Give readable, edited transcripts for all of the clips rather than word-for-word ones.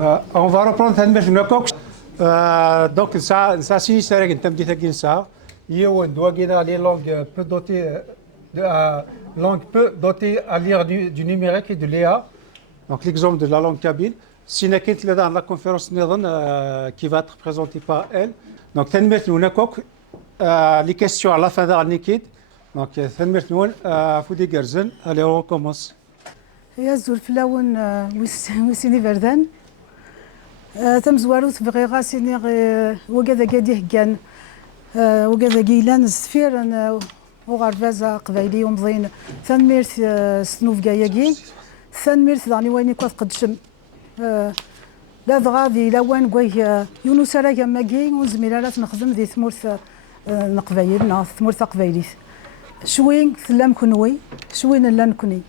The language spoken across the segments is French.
On va reprendre donc ça signifie que ça doit les langues peu dotées langue peu dotée à l'ère du numérique et de l'IA. Donc l'exemple de la langue kabyle. Si nous dans la conférence qui va être présentée par elle. Donc les questions à la fin de l'année. Donc Foudi Gerzen, allez on recommence. يا زول فلاون ويسيني بردان تمزواروت بغي غاسيني وكذا قاديه كان وكذا قيلان السفير وغرفازة قبايلي ومضين ثنميرت سنوف كاياكي ثنميرت داني ويني كوات قدشم لا ضغاذي لوان قوي يونس راكا ماكي ونزميلات نخدم ذي ثمورث نقبايل ثمورث قبايليت شوين ثلام كنوي شوين لا نكوني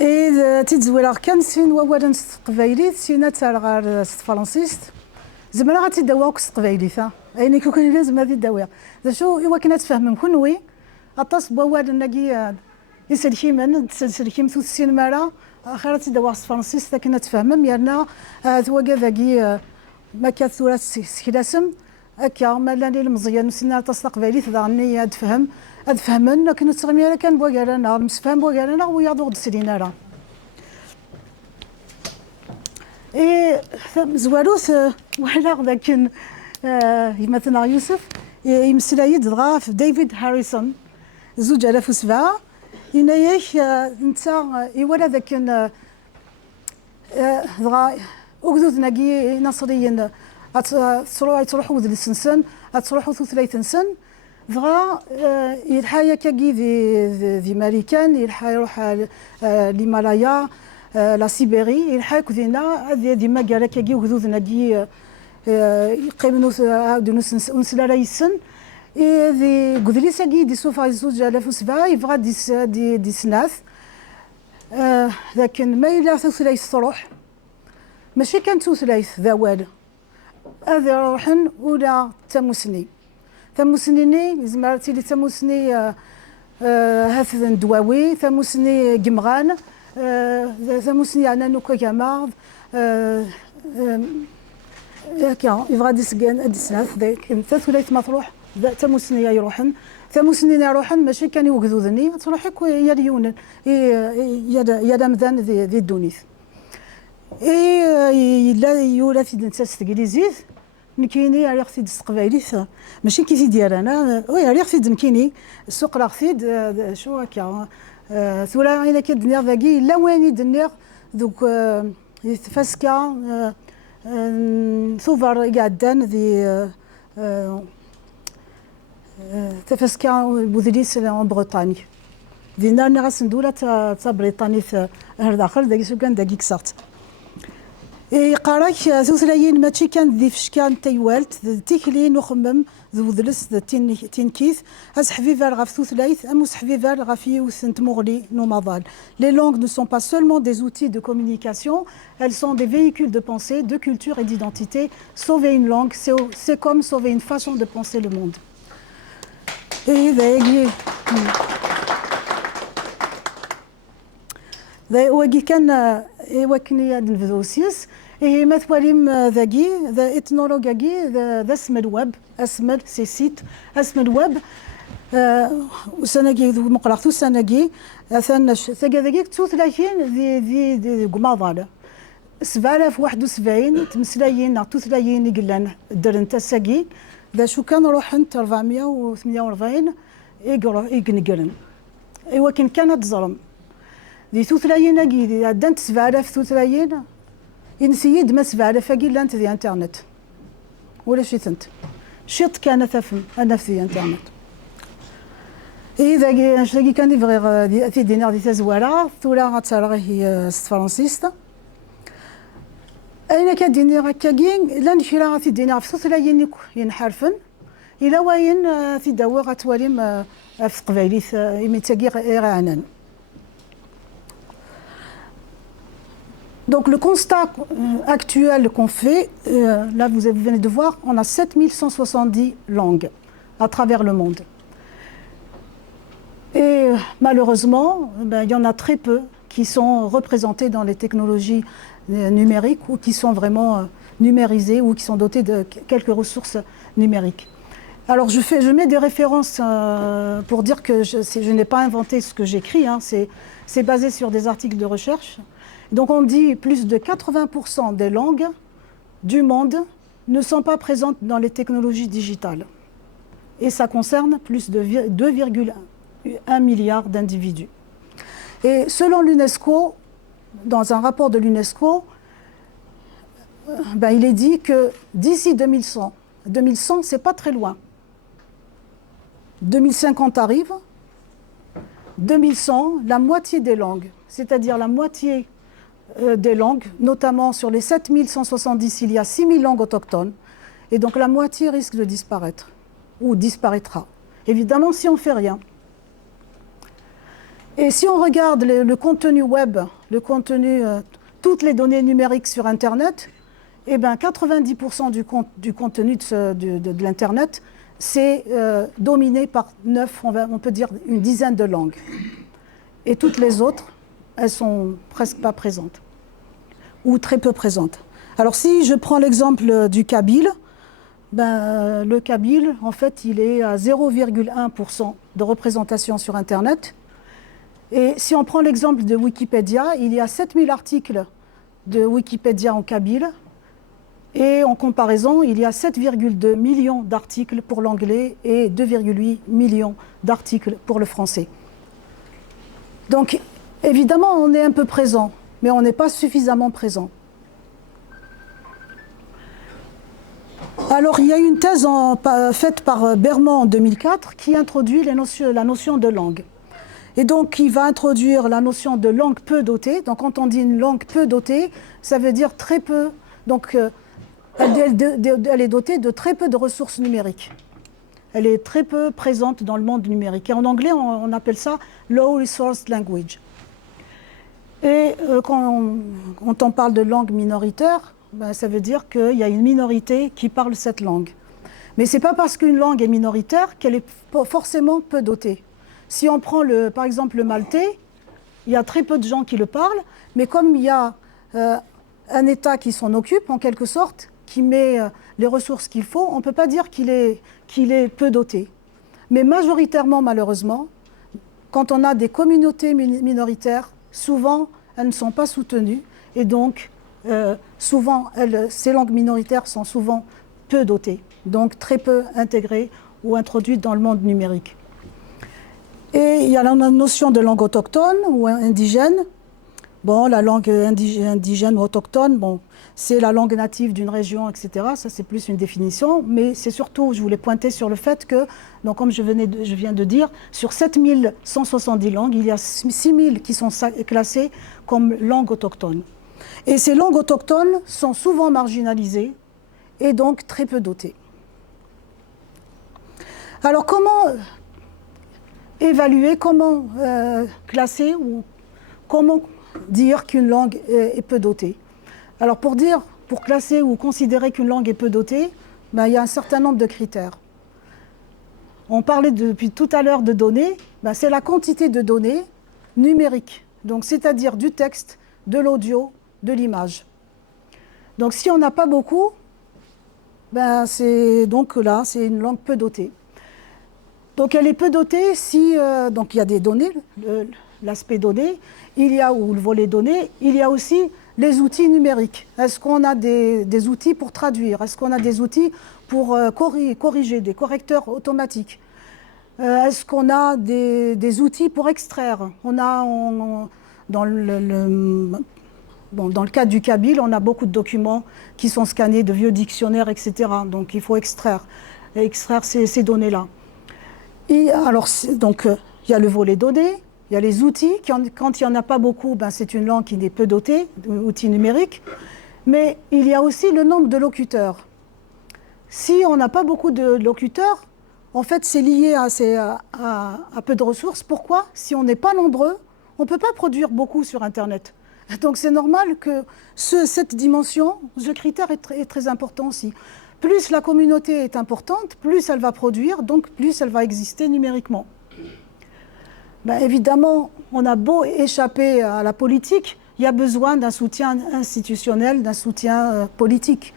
إذا تتزوير كان سين وأولا قبايليت سينا تارغار فرنسيست زعما غاتيداواوك قبايليت أيني كون لازم هذه الدواء ذا شو إوا كنا تفهم كنوي أطاس بوال نجي يسلكي من تسلكي مثل السينما راه آخر تدواء فرنسيست كنا تفهم يرنا ذو كذا ما كثرت سكلاسم أكيا ما لاني المزيان سينا أطاس قبايليت ذاني أدفهمن كنا تغميرا كان بوغارانا مسفهم بوغارانا ويا ضغط سلينا راه زواروث وحلا ذاك مثلا يوسف يمسلايد دغا في ديفيد هاريسون 2007 ينايك نتا يولا ذاك دغا وقدود ناقي نصريين تروحوا ذي السنسن تروحوا ثلاث سن دغا يلحايا كاكي ذي ماريكان يلحا يروح الهيمالايا لا سيبيري يلحق ذينا هذه ما قال كي وذوذ نجي يقيموا عاودوا نسلا رايسن ذي قدريسا كي دي سوفا زوج آلاف وسبعة يبغى دي سناث لكن ما إلا ثلاث تروح ماشي كان ثلاث ذا والو هذا روحن ولا تموسني ثموسنيني زمارتي لي تموسني هاث دواوي ثموسني قمغان ثموسني عنا نوكا كامارض هكا يبغى دي سناث ثلاث ولايت ما تروح ثموسني يروحن ثموسني يروحن ماشي كان يوكذوذني تروح يا ليون يا رمضان ذي الدونيث لا يولا في نساس تقليزيت نكيني على خفيد القبايليت ماشي كيفي ديال انا وي على خفيد نكيني السوق راه خفيد شو هكا ثورا انا كدنيا ذاكي لا وين يدنيا دوك فاسكا ثوفر قعدان ذي تفاسكا بوذليس بريطاني ذي نار غاس ندوله تا بريطاني هر داخل داكي شو كان داكي كسرت قراك ثلاثين ماشي كان ذي فشكان تيوالت تيكلين وخمم ذو ذلس تينكيث هز حفيفار غاف ثلاث اموس حفيفار غافي وسنت مغلي نوماضال. Les langues ne sont pas seulement des outils de communication, elles sont des véhicules de pensée, de culture et d'identité. Sauver une langue, c'est comme sauver une façon de penser le monde. Et واقي كان وكني نفذوسيس هي مثواليم ذاكي ذا اتنولوجاكي ذا اسم الويب اسم سي سيت اسم الويب وسناكي مقراثو سناكي ثانش ذاكي 32 ذي قماضاله 7071 تمسلايين تثلايين يقلان درنتا ساكي ذا شو كان روحن 448 يقنقرن ايوا كانت تزرم ذي ثلاثين أجي عدنت 7000 ثلاثين ينسيد ما 7000 أجي لانت ذي انترنت ولا شي ثنت شط كانت أفهم أنا في انترنت إذا شتاقي كان يبغي في دينار ذي تزوارة ثورة غتسرغ هي فرنسيستا أين كان دينار هكاكين لان شيرا في دينار في ثلاثين ينحرفن إلا وين في دوا غتواليم في قبايليت يميتاقي غير عنان. Donc le constat actuel qu'on fait, là vous venez de voir, on a 7170 langues à travers le monde. Et malheureusement, il y en a très peu qui sont représentés dans les technologies numériques ou qui sont vraiment numérisés ou qui sont dotés de quelques ressources numériques. Alors je mets des références pour dire que je n'ai pas inventé ce que j'écris, hein, c'est basé sur des articles de recherche. Donc on dit plus de 80% des langues du monde ne sont pas présentes dans les technologies digitales. Et ça concerne plus de 2,1 milliard d'individus. Et selon l'UNESCO, dans un rapport de l'UNESCO, il est dit que d'ici 2100, c'est pas très loin. 2050 arrive, 2100, la moitié des langues, c'est-à-dire la moitié des langues, notamment sur les 7170, il y a 6000 langues autochtones, et donc la moitié risque de disparaître, ou disparaîtra. Évidemment, si on ne fait rien. Et si on regarde le contenu web, toutes les données numériques sur Internet, 90% du contenu de l'Internet, c'est dominé par 9, on peut dire une dizaine de langues. Et toutes les autres, elles sont presque pas présentes, ou très peu présentes. Alors si je prends l'exemple du kabyle, le kabyle, en fait, il est à 0,1% de représentation sur Internet. Et si on prend l'exemple de Wikipédia, il y a 7000 articles de Wikipédia en kabyle. Et en comparaison, il y a 7,2 millions d'articles pour l'anglais et 2,8 millions d'articles pour le français. Donc, évidemment, on est un peu présent, mais on n'est pas suffisamment présent. Alors, il y a une thèse faite par Berman en 2004 qui introduit la notion de langue. Et donc, il va introduire la notion de langue peu dotée. Donc, quand on dit une langue peu dotée, ça veut dire très peu. Donc, elle est dotée de très peu de ressources numériques. Elle est très peu présente dans le monde numérique. Et en anglais, on appelle ça low resource language. Et quand on parle de langue minoritaire, ça veut dire qu'il y a une minorité qui parle cette langue. Mais ce n'est pas parce qu'une langue est minoritaire qu'elle est forcément peu dotée. Si on prend par exemple le maltais, il y a très peu de gens qui le parlent, mais comme il y a un État qui s'en occupe en quelque sorte, qui met les ressources qu'il faut, on ne peut pas dire qu'il est peu doté. Mais majoritairement, malheureusement, quand on a des communautés minoritaires, souvent elles ne sont pas soutenues et donc souvent ces langues minoritaires sont souvent peu dotées, donc très peu intégrées ou introduites dans le monde numérique. Et il y a la notion de langue autochtone ou indigène. Bon, la langue indigène ou autochtone, c'est la langue native d'une région, etc. Ça, c'est plus une définition. Mais c'est surtout, je voulais pointer sur le fait que, donc, comme je viens de dire, sur 7170 langues, il y a 6000 qui sont classées comme langues autochtones. Et ces langues autochtones sont souvent marginalisées et donc très peu dotées. Alors, comment évaluer, comment classer ou comment dire qu'une langue est peu dotée? Alors pour classer ou considérer qu'une langue est peu dotée, il y a un certain nombre de critères. On parlait depuis tout à l'heure de données, c'est la quantité de données numériques, donc c'est-à-dire du texte, de l'audio, de l'image. Donc si on n'a pas beaucoup, c'est une langue peu dotée. Donc elle est peu dotée si donc il y a des données, l'aspect données, ou le volet données, il y a aussi les outils numériques. Est-ce qu'on a des outils pour traduire? Est-ce qu'on a des outils pour corriger, des correcteurs automatiques? Est-ce qu'on a des outils pour extraire? Dans le cas du kabyle, on a beaucoup de documents qui sont scannés, de vieux dictionnaires, etc. Donc il faut extraire ces données-là. Alors, donc, il y a le volet données, il y a les outils. Quand il n'y en a pas beaucoup, c'est une langue qui est peu dotée, outils numériques. Mais il y a aussi le nombre de locuteurs. Si on n'a pas beaucoup de locuteurs, en fait, c'est lié à peu de ressources. Pourquoi? Si on n'est pas nombreux, on ne peut pas produire beaucoup sur Internet. Donc, c'est normal que cette dimension, ce critère est très important aussi. Plus la communauté est importante, plus elle va produire, donc plus elle va exister numériquement. Ben, évidemment, on a beau échapper à la politique, il y a besoin d'un soutien institutionnel, d'un soutien politique.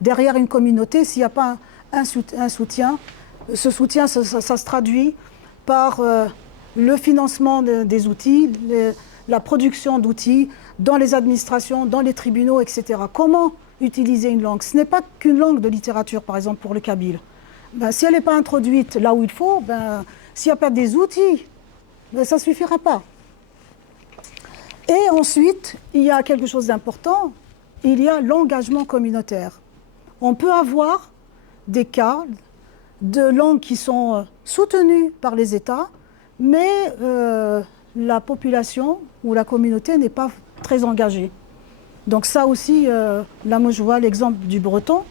Derrière une communauté, s'il n'y a pas un soutien, ce soutien, ça se traduit par le financement des outils, la production d'outils dans les administrations, dans les tribunaux, etc. Comment utiliser une langue? Ce n'est pas qu'une langue de littérature, par exemple, pour le kabyle. Ben, si elle n'est pas introduite là où il faut, ben, s'il n'y a pas des outils, ben, ça ne suffira pas. Et ensuite, il y a quelque chose d'important, il y a l'engagement communautaire. On peut avoir des cas de langues qui sont soutenues par les États, mais la population ou la communauté n'est pas très engagée. Donc ça aussi, là moi je vois l'exemple du breton.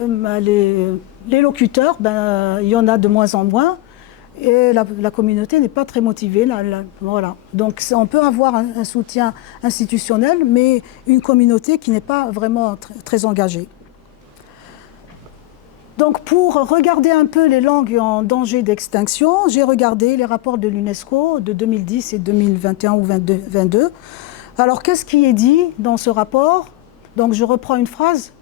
Les locuteurs, ben, il y en a de moins en moins, et la communauté n'est pas très motivée. Voilà. Donc on peut avoir un soutien institutionnel, mais une communauté qui n'est pas vraiment très engagée. Donc pour regarder un peu les langues en danger d'extinction, j'ai regardé les rapports de l'UNESCO de 2010 et 2021 ou 2022. Alors qu'est-ce qui est dit dans ce rapport? Donc je reprends une phrase.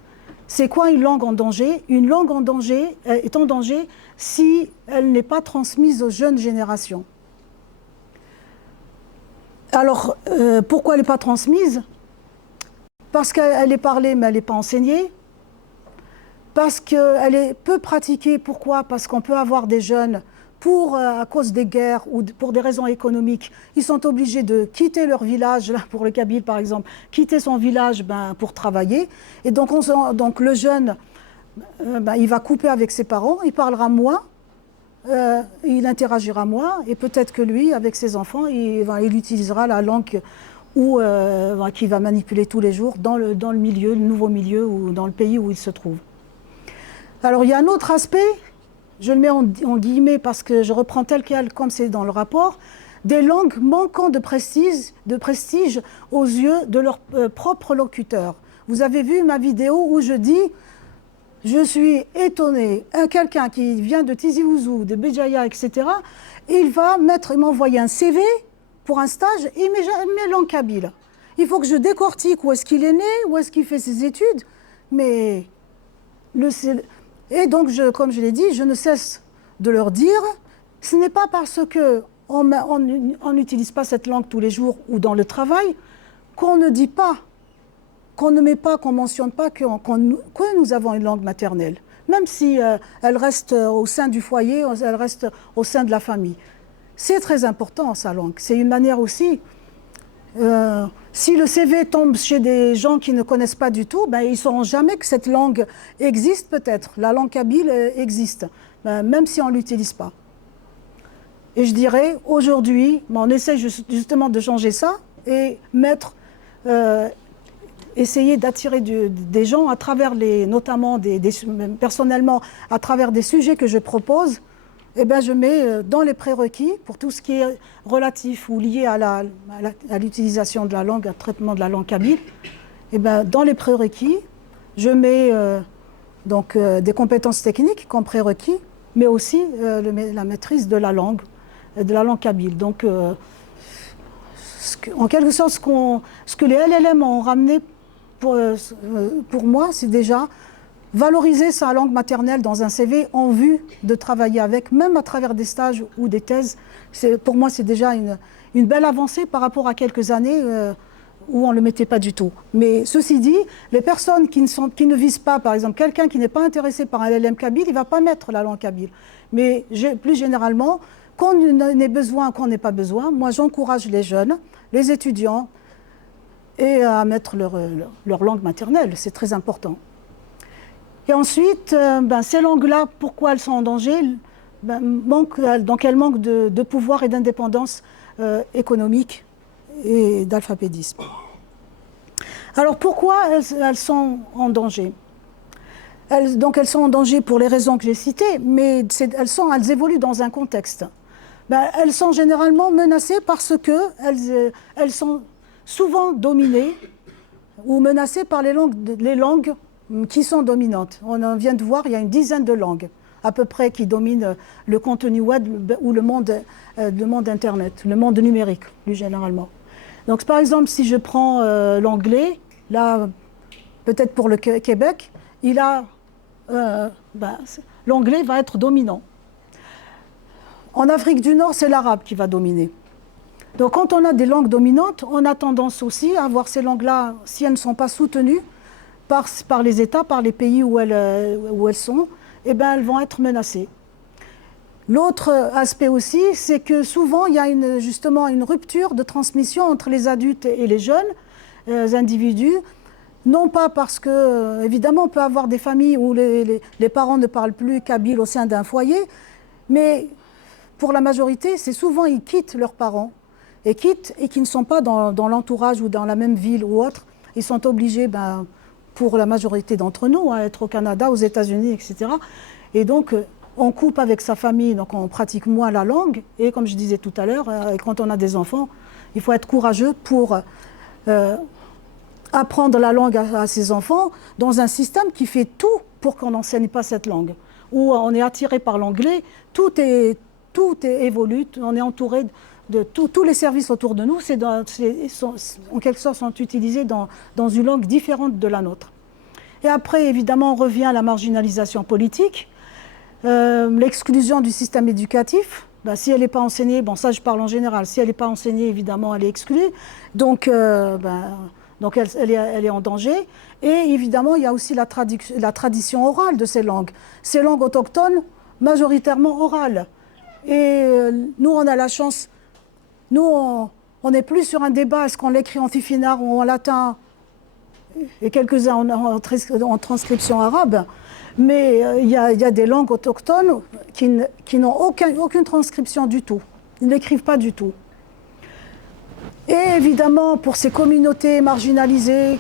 C'est quoi une langue en danger? Une langue en danger est en danger si elle n'est pas transmise aux jeunes générations. Alors pourquoi elle n'est pas transmise? Parce qu'elle est parlée mais elle n'est pas enseignée. Parce qu'elle est peu pratiquée. Pourquoi? Parce qu'on peut avoir des jeunes, à cause des guerres ou pour des raisons économiques, ils sont obligés de quitter leur village, là, pour le Kabyle par exemple, quitter son village pour travailler. Et donc le jeune, il va couper avec ses parents, il parlera moins, il interagira moins, et peut-être que lui, avec ses enfants, il utilisera la langue qu'il va manipuler tous les jours dans le milieu, le nouveau milieu ou dans le pays où il se trouve. Alors il y a un autre aspect, je le mets en guillemets parce que je reprends tel quel comme c'est dans le rapport, des langues manquant de prestige aux yeux de leurs propres locuteurs. Vous avez vu ma vidéo où je dis, je suis étonnée, quelqu'un qui vient de Tizi Ouzou, de Béjaïa, etc., il va m'envoyer un CV pour un stage et il met langue kabyle. Il faut que je décortique où est-ce qu'il est né, où est-ce qu'il fait ses études, mais... Et donc, comme je l'ai dit, je ne cesse de leur dire, ce n'est pas parce qu'on n'utilise pas cette langue tous les jours ou dans le travail qu'on ne dit pas, qu'on ne met pas, qu'on ne mentionne pas que nous avons une langue maternelle, même si elle reste au sein du foyer, elle reste au sein de la famille. C'est très important, sa langue. C'est une manière aussi... si le CV tombe chez des gens qui ne connaissent pas du tout, ils ne sauront jamais que cette langue existe peut-être. La langue kabyle existe, même si on ne l'utilise pas. Et je dirais, aujourd'hui, on essaie justement de changer ça et essayer d'attirer des gens à travers notamment personnellement, à travers des sujets que je propose. Je mets dans les prérequis, pour tout ce qui est relatif ou lié à l'utilisation de la langue, au traitement de la langue kabyle, dans les prérequis, je mets des compétences techniques comme prérequis, mais aussi la maîtrise de la langue kabyle. Donc, en quelque sorte, ce que les LLM ont ramené pour moi, c'est déjà... valoriser sa langue maternelle dans un CV en vue de travailler avec, même à travers des stages ou des thèses, pour moi c'est déjà une belle avancée par rapport à quelques années où on ne le mettait pas du tout. Mais ceci dit, les personnes qui ne visent pas, par exemple, quelqu'un qui n'est pas intéressé par un LLM kabyle, il ne va pas mettre la langue kabyle. Mais plus généralement, qu'on en ait besoin, qu'on n'ait pas besoin, moi j'encourage les jeunes, les étudiants, et à mettre leur langue maternelle, c'est très important. Et ensuite, ces langues-là, pourquoi elles sont en danger? Donc elles manquent de pouvoir et d'indépendance économique et d'alphabétisme. Alors pourquoi elles sont en danger? Elles sont en danger pour les raisons que j'ai citées, mais elles évoluent dans un contexte. Elles sont généralement menacées parce qu'elles sont souvent dominées ou menacées par les langues qui sont dominantes. On vient de voir, il y a une dizaine de langues. à peu près qui dominent le contenu web ou le monde Internet, le monde numérique, plus généralement. Donc, par exemple, si je prends l'anglais, là, peut-être pour le Québec, l'anglais va être dominant. En Afrique du Nord, c'est l'arabe qui va dominer. Donc, quand on a des langues dominantes, on a tendance aussi à voir ces langues-là, si elles ne sont pas soutenues par les États, par les pays où elles sont, eh bien, elles vont être menacées. L'autre aspect aussi, c'est que souvent, il y a justement une rupture de transmission entre les adultes et les jeunes individus. Non pas parce que, évidemment, on peut avoir des familles où les parents ne parlent plus kabyle au sein d'un foyer, mais pour la majorité, c'est souvent ils quittent leurs parents et qui ne sont pas dans l'entourage ou dans la même ville ou autre. Ils sont obligés, pour la majorité d'entre nous, à être au Canada, aux États-Unis, etc. Et donc, on coupe avec sa famille, donc on pratique moins la langue. Et comme je disais tout à l'heure, quand on a des enfants, il faut être courageux pour apprendre la langue à ses enfants dans un système qui fait tout pour qu'on n'enseigne pas cette langue. Où on est attiré par l'anglais, tout évolue, on est entouré de tous les services autour de nous, en quelque sorte sont utilisés dans une langue différente de la nôtre. Et après, évidemment, on revient à la marginalisation politique, l'exclusion du système éducatif. Si elle n'est pas enseignée, ça je parle en général, si elle n'est pas enseignée, évidemment, elle est exclue. Donc elle est en danger. Et évidemment, il y a aussi la tradition orale de ces langues. Ces langues autochtones, majoritairement orales. Et nous, on a la chance, nous, on n'est plus sur un débat, est-ce qu'on l'écrit en tifinagh ou en latin, et quelques-uns en transcription arabe, mais il y a des langues autochtones qui n'ont aucune transcription du tout. Ils n'écrivent pas du tout. Et évidemment, pour ces communautés marginalisées,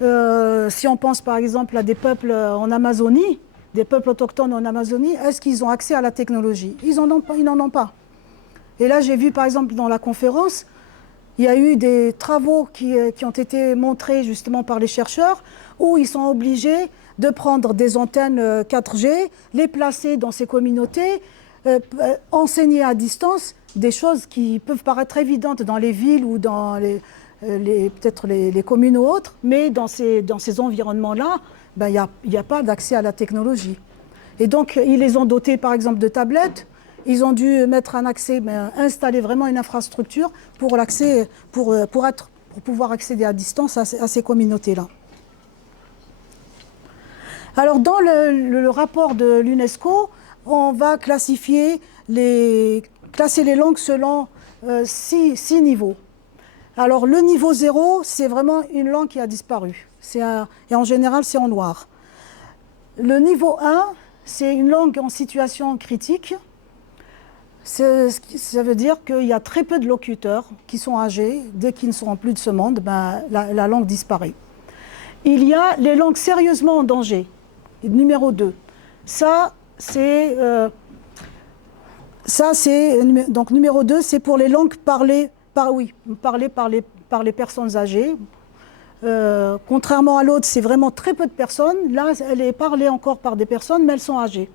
si on pense par exemple à des peuples en Amazonie, des peuples autochtones en Amazonie, est-ce qu'ils ont accès à la technologie? Ils n'en ont pas. Et là, j'ai vu par exemple dans la conférence, il y a eu des travaux qui ont été montrés justement par les chercheurs où ils sont obligés de prendre des antennes 4G, les placer dans ces communautés, enseigner à distance des choses qui peuvent paraître évidentes dans les villes ou dans peut-être les communes ou autres, mais dans ces environnements-là, il n'y a pas d'accès à la technologie. Et donc, ils les ont dotés par exemple de tablettes. Ils ont dû mettre un accès, installer vraiment une infrastructure pour pouvoir accéder à distance à ces communautés-là. Alors, dans le rapport de l'UNESCO, on va classer les langues selon 6 niveaux. Alors, le niveau 0, c'est vraiment une langue qui a disparu. Et en général, c'est en noir. Le niveau 1, c'est une langue en situation critique. Ça veut dire qu'il y a très peu de locuteurs qui sont âgés. Dès qu'ils ne seront plus de ce monde, la langue disparaît. Il y a les langues sérieusement en danger. Numéro 2. Donc numéro 2, c'est pour les langues parlées par les personnes âgées. Contrairement à l'autre, c'est vraiment très peu de personnes. Là, elle est parlée encore par des personnes, mais elles sont âgées.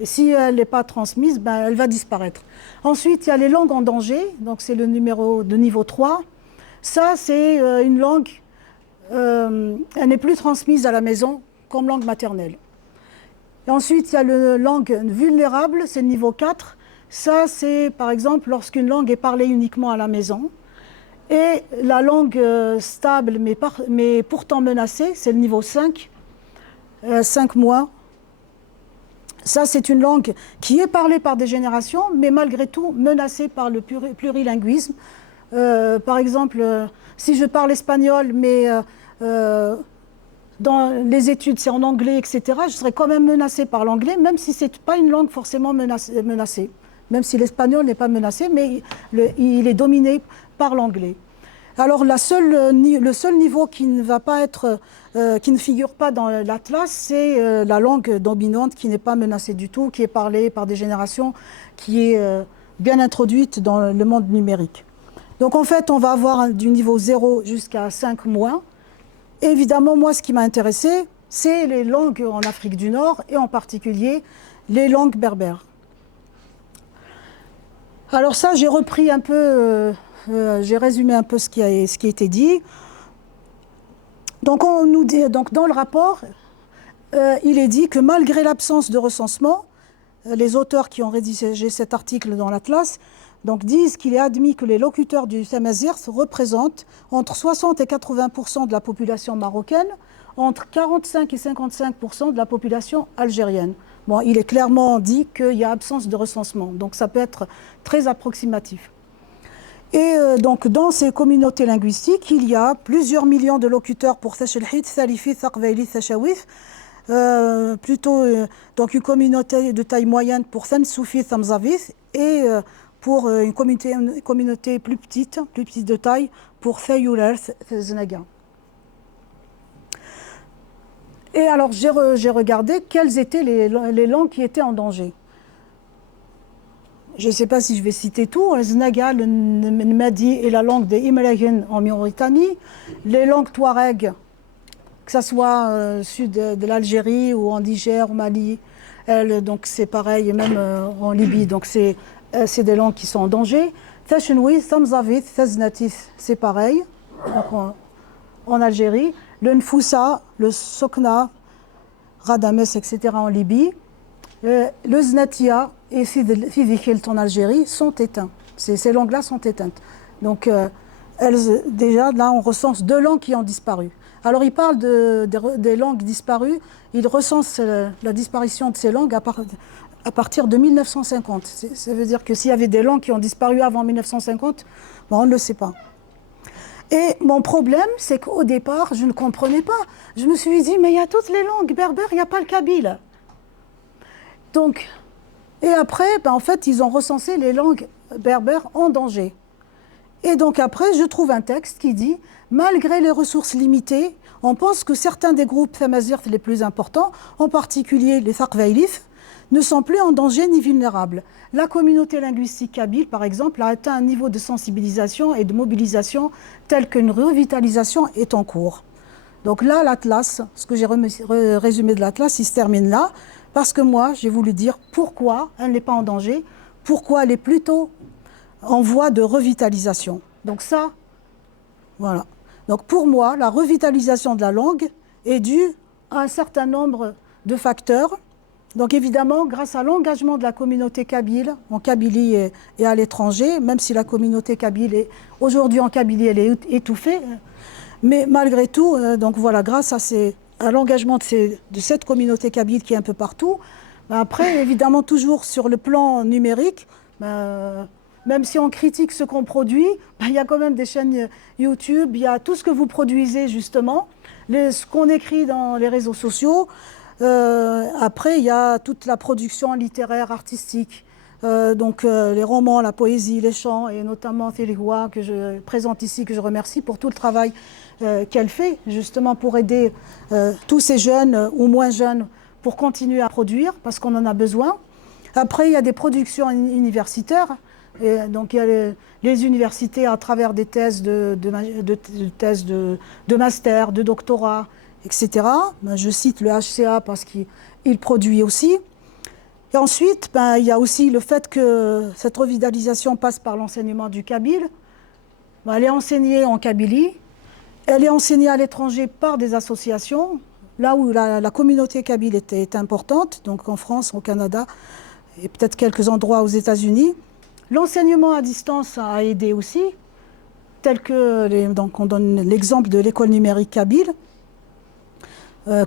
Et si elle n'est pas transmise, elle va disparaître. Ensuite, il y a les langues en danger, donc c'est le niveau 3. Ça, c'est une langue, elle n'est plus transmise à la maison comme langue maternelle. Et ensuite, il y a la langue vulnérable, c'est le niveau 4. Ça, c'est par exemple lorsqu'une langue est parlée uniquement à la maison. Et la langue stable, mais pourtant menacée, c'est le niveau 5, 5 mois. Ça, c'est une langue qui est parlée par des générations, mais malgré tout menacée par le plurilinguisme. Par exemple, si je parle espagnol, mais dans les études, c'est en anglais, etc., je serais quand même menacée par l'anglais, même si ce n'est pas une langue forcément menacée. Même si l'espagnol n'est pas menacé, mais il est dominé par l'anglais. Alors, le seul niveau qui ne figure pas dans l'Atlas, c'est la langue dominante qui n'est pas menacée du tout, qui est parlée par des générations, qui est bien introduite dans le monde numérique. Donc, en fait, on va avoir du niveau 0 jusqu'à 5 mois. Évidemment, moi, ce qui m'a intéressé, c'est les langues en Afrique du Nord, et en particulier les langues berbères. Alors ça, j'ai repris un peu, j'ai résumé un peu ce qui a été dit. Donc, on nous dit, donc dans le rapport, il est dit que malgré l'absence de recensement, les auteurs qui ont rédigé cet article dans l'Atlas donc, disent qu'il est admis que les locuteurs du tamazight représentent entre 60 et 80% de la population marocaine, entre 45 et 55% de la population algérienne. Bon, il est clairement dit qu'il y a absence de recensement, donc ça peut être très approximatif. Et donc, dans ces communautés linguistiques, il y a plusieurs millions de locuteurs pour Thachelhit, Thalifi, Thaqbaili, Thachawif, plutôt donc une communauté de taille moyenne pour Thansoufi, Thamzavith, et pour une communauté plus petite de taille pour Thayouler, Znaga. Et alors, j'ai regardé quelles étaient les langues qui étaient en danger. Je ne sais pas si je vais citer tout. Le Znaga, le Madi est la langue des Imraïen en Mauritanie. Les langues Touareg, que ce soit au sud de l'Algérie ou en Niger, au Mali, donc c'est pareil, et même en Libye. Donc c'est des langues qui sont en danger. Thachenoui, Thamzavith, Thaznatif, c'est pareil, donc en Algérie. Le Nfoussa, le Sokna, Radames, etc. en Libye. Le Znatia et Fivikilt en Algérie sont éteints. Ces langues-là sont éteintes. Donc, déjà, là, on recense 2 langues qui ont disparu. Alors, il parle des langues disparues. Il recense la disparition de ces langues à partir de 1950. Ça veut dire que s'il y avait des langues qui ont disparu avant 1950, bon, on ne le sait pas. Et mon problème, c'est qu'au départ, je ne comprenais pas. Je me suis dit, mais il y a toutes les langues berbères, il n'y a pas le kabyle. Donc, et après, en fait, ils ont recensé les langues berbères en danger. Et donc après, je trouve un texte qui dit « Malgré les ressources limitées, on pense que certains des groupes tamazight les plus importants, en particulier les Thaqbailif, ne sont plus en danger ni vulnérables. La communauté linguistique kabyle, par exemple, a atteint un niveau de sensibilisation et de mobilisation tel qu'une revitalisation est en cours. » Donc là, l'Atlas, ce que j'ai résumé de l'Atlas, il se termine là, parce que moi, j'ai voulu dire pourquoi elle n'est pas en danger, pourquoi elle est plutôt en voie de revitalisation. Donc ça, voilà. Donc pour moi, la revitalisation de la langue est due à un certain nombre de facteurs. Donc évidemment, grâce à l'engagement de la communauté kabyle, en Kabylie et à l'étranger, même si la communauté kabyle est aujourd'hui en Kabylie, elle est étouffée, mais malgré tout, donc voilà, grâce à l'engagement de cette communauté kabyle qui est un peu partout, après, évidemment, toujours sur le plan numérique, même si on critique ce qu'on produit, il y a quand même des chaînes YouTube, il y a tout ce que vous produisez justement, ce qu'on écrit dans les réseaux sociaux. Après, il y a toute la production littéraire, artistique, donc les romans, la poésie, les chants, et notamment Thélihua, que je présente ici, que je remercie pour tout le travail qu'elle fait, justement pour aider tous ces jeunes ou moins jeunes pour continuer à produire, parce qu'on en a besoin. Après, il y a des productions universitaires. Et donc il y a les universités à travers des thèses de master, de doctorat, etc. Je cite le HCA parce qu'il produit aussi. Et ensuite, il y a aussi le fait que cette revitalisation passe par l'enseignement du kabyle. Elle est enseignée en Kabylie, elle est enseignée à l'étranger par des associations, là où la communauté kabyle est importante, donc en France, au Canada, et peut-être quelques endroits aux États-Unis. L'enseignement à distance a aidé aussi, tel que donc on donne l'exemple de l'école numérique kabyle,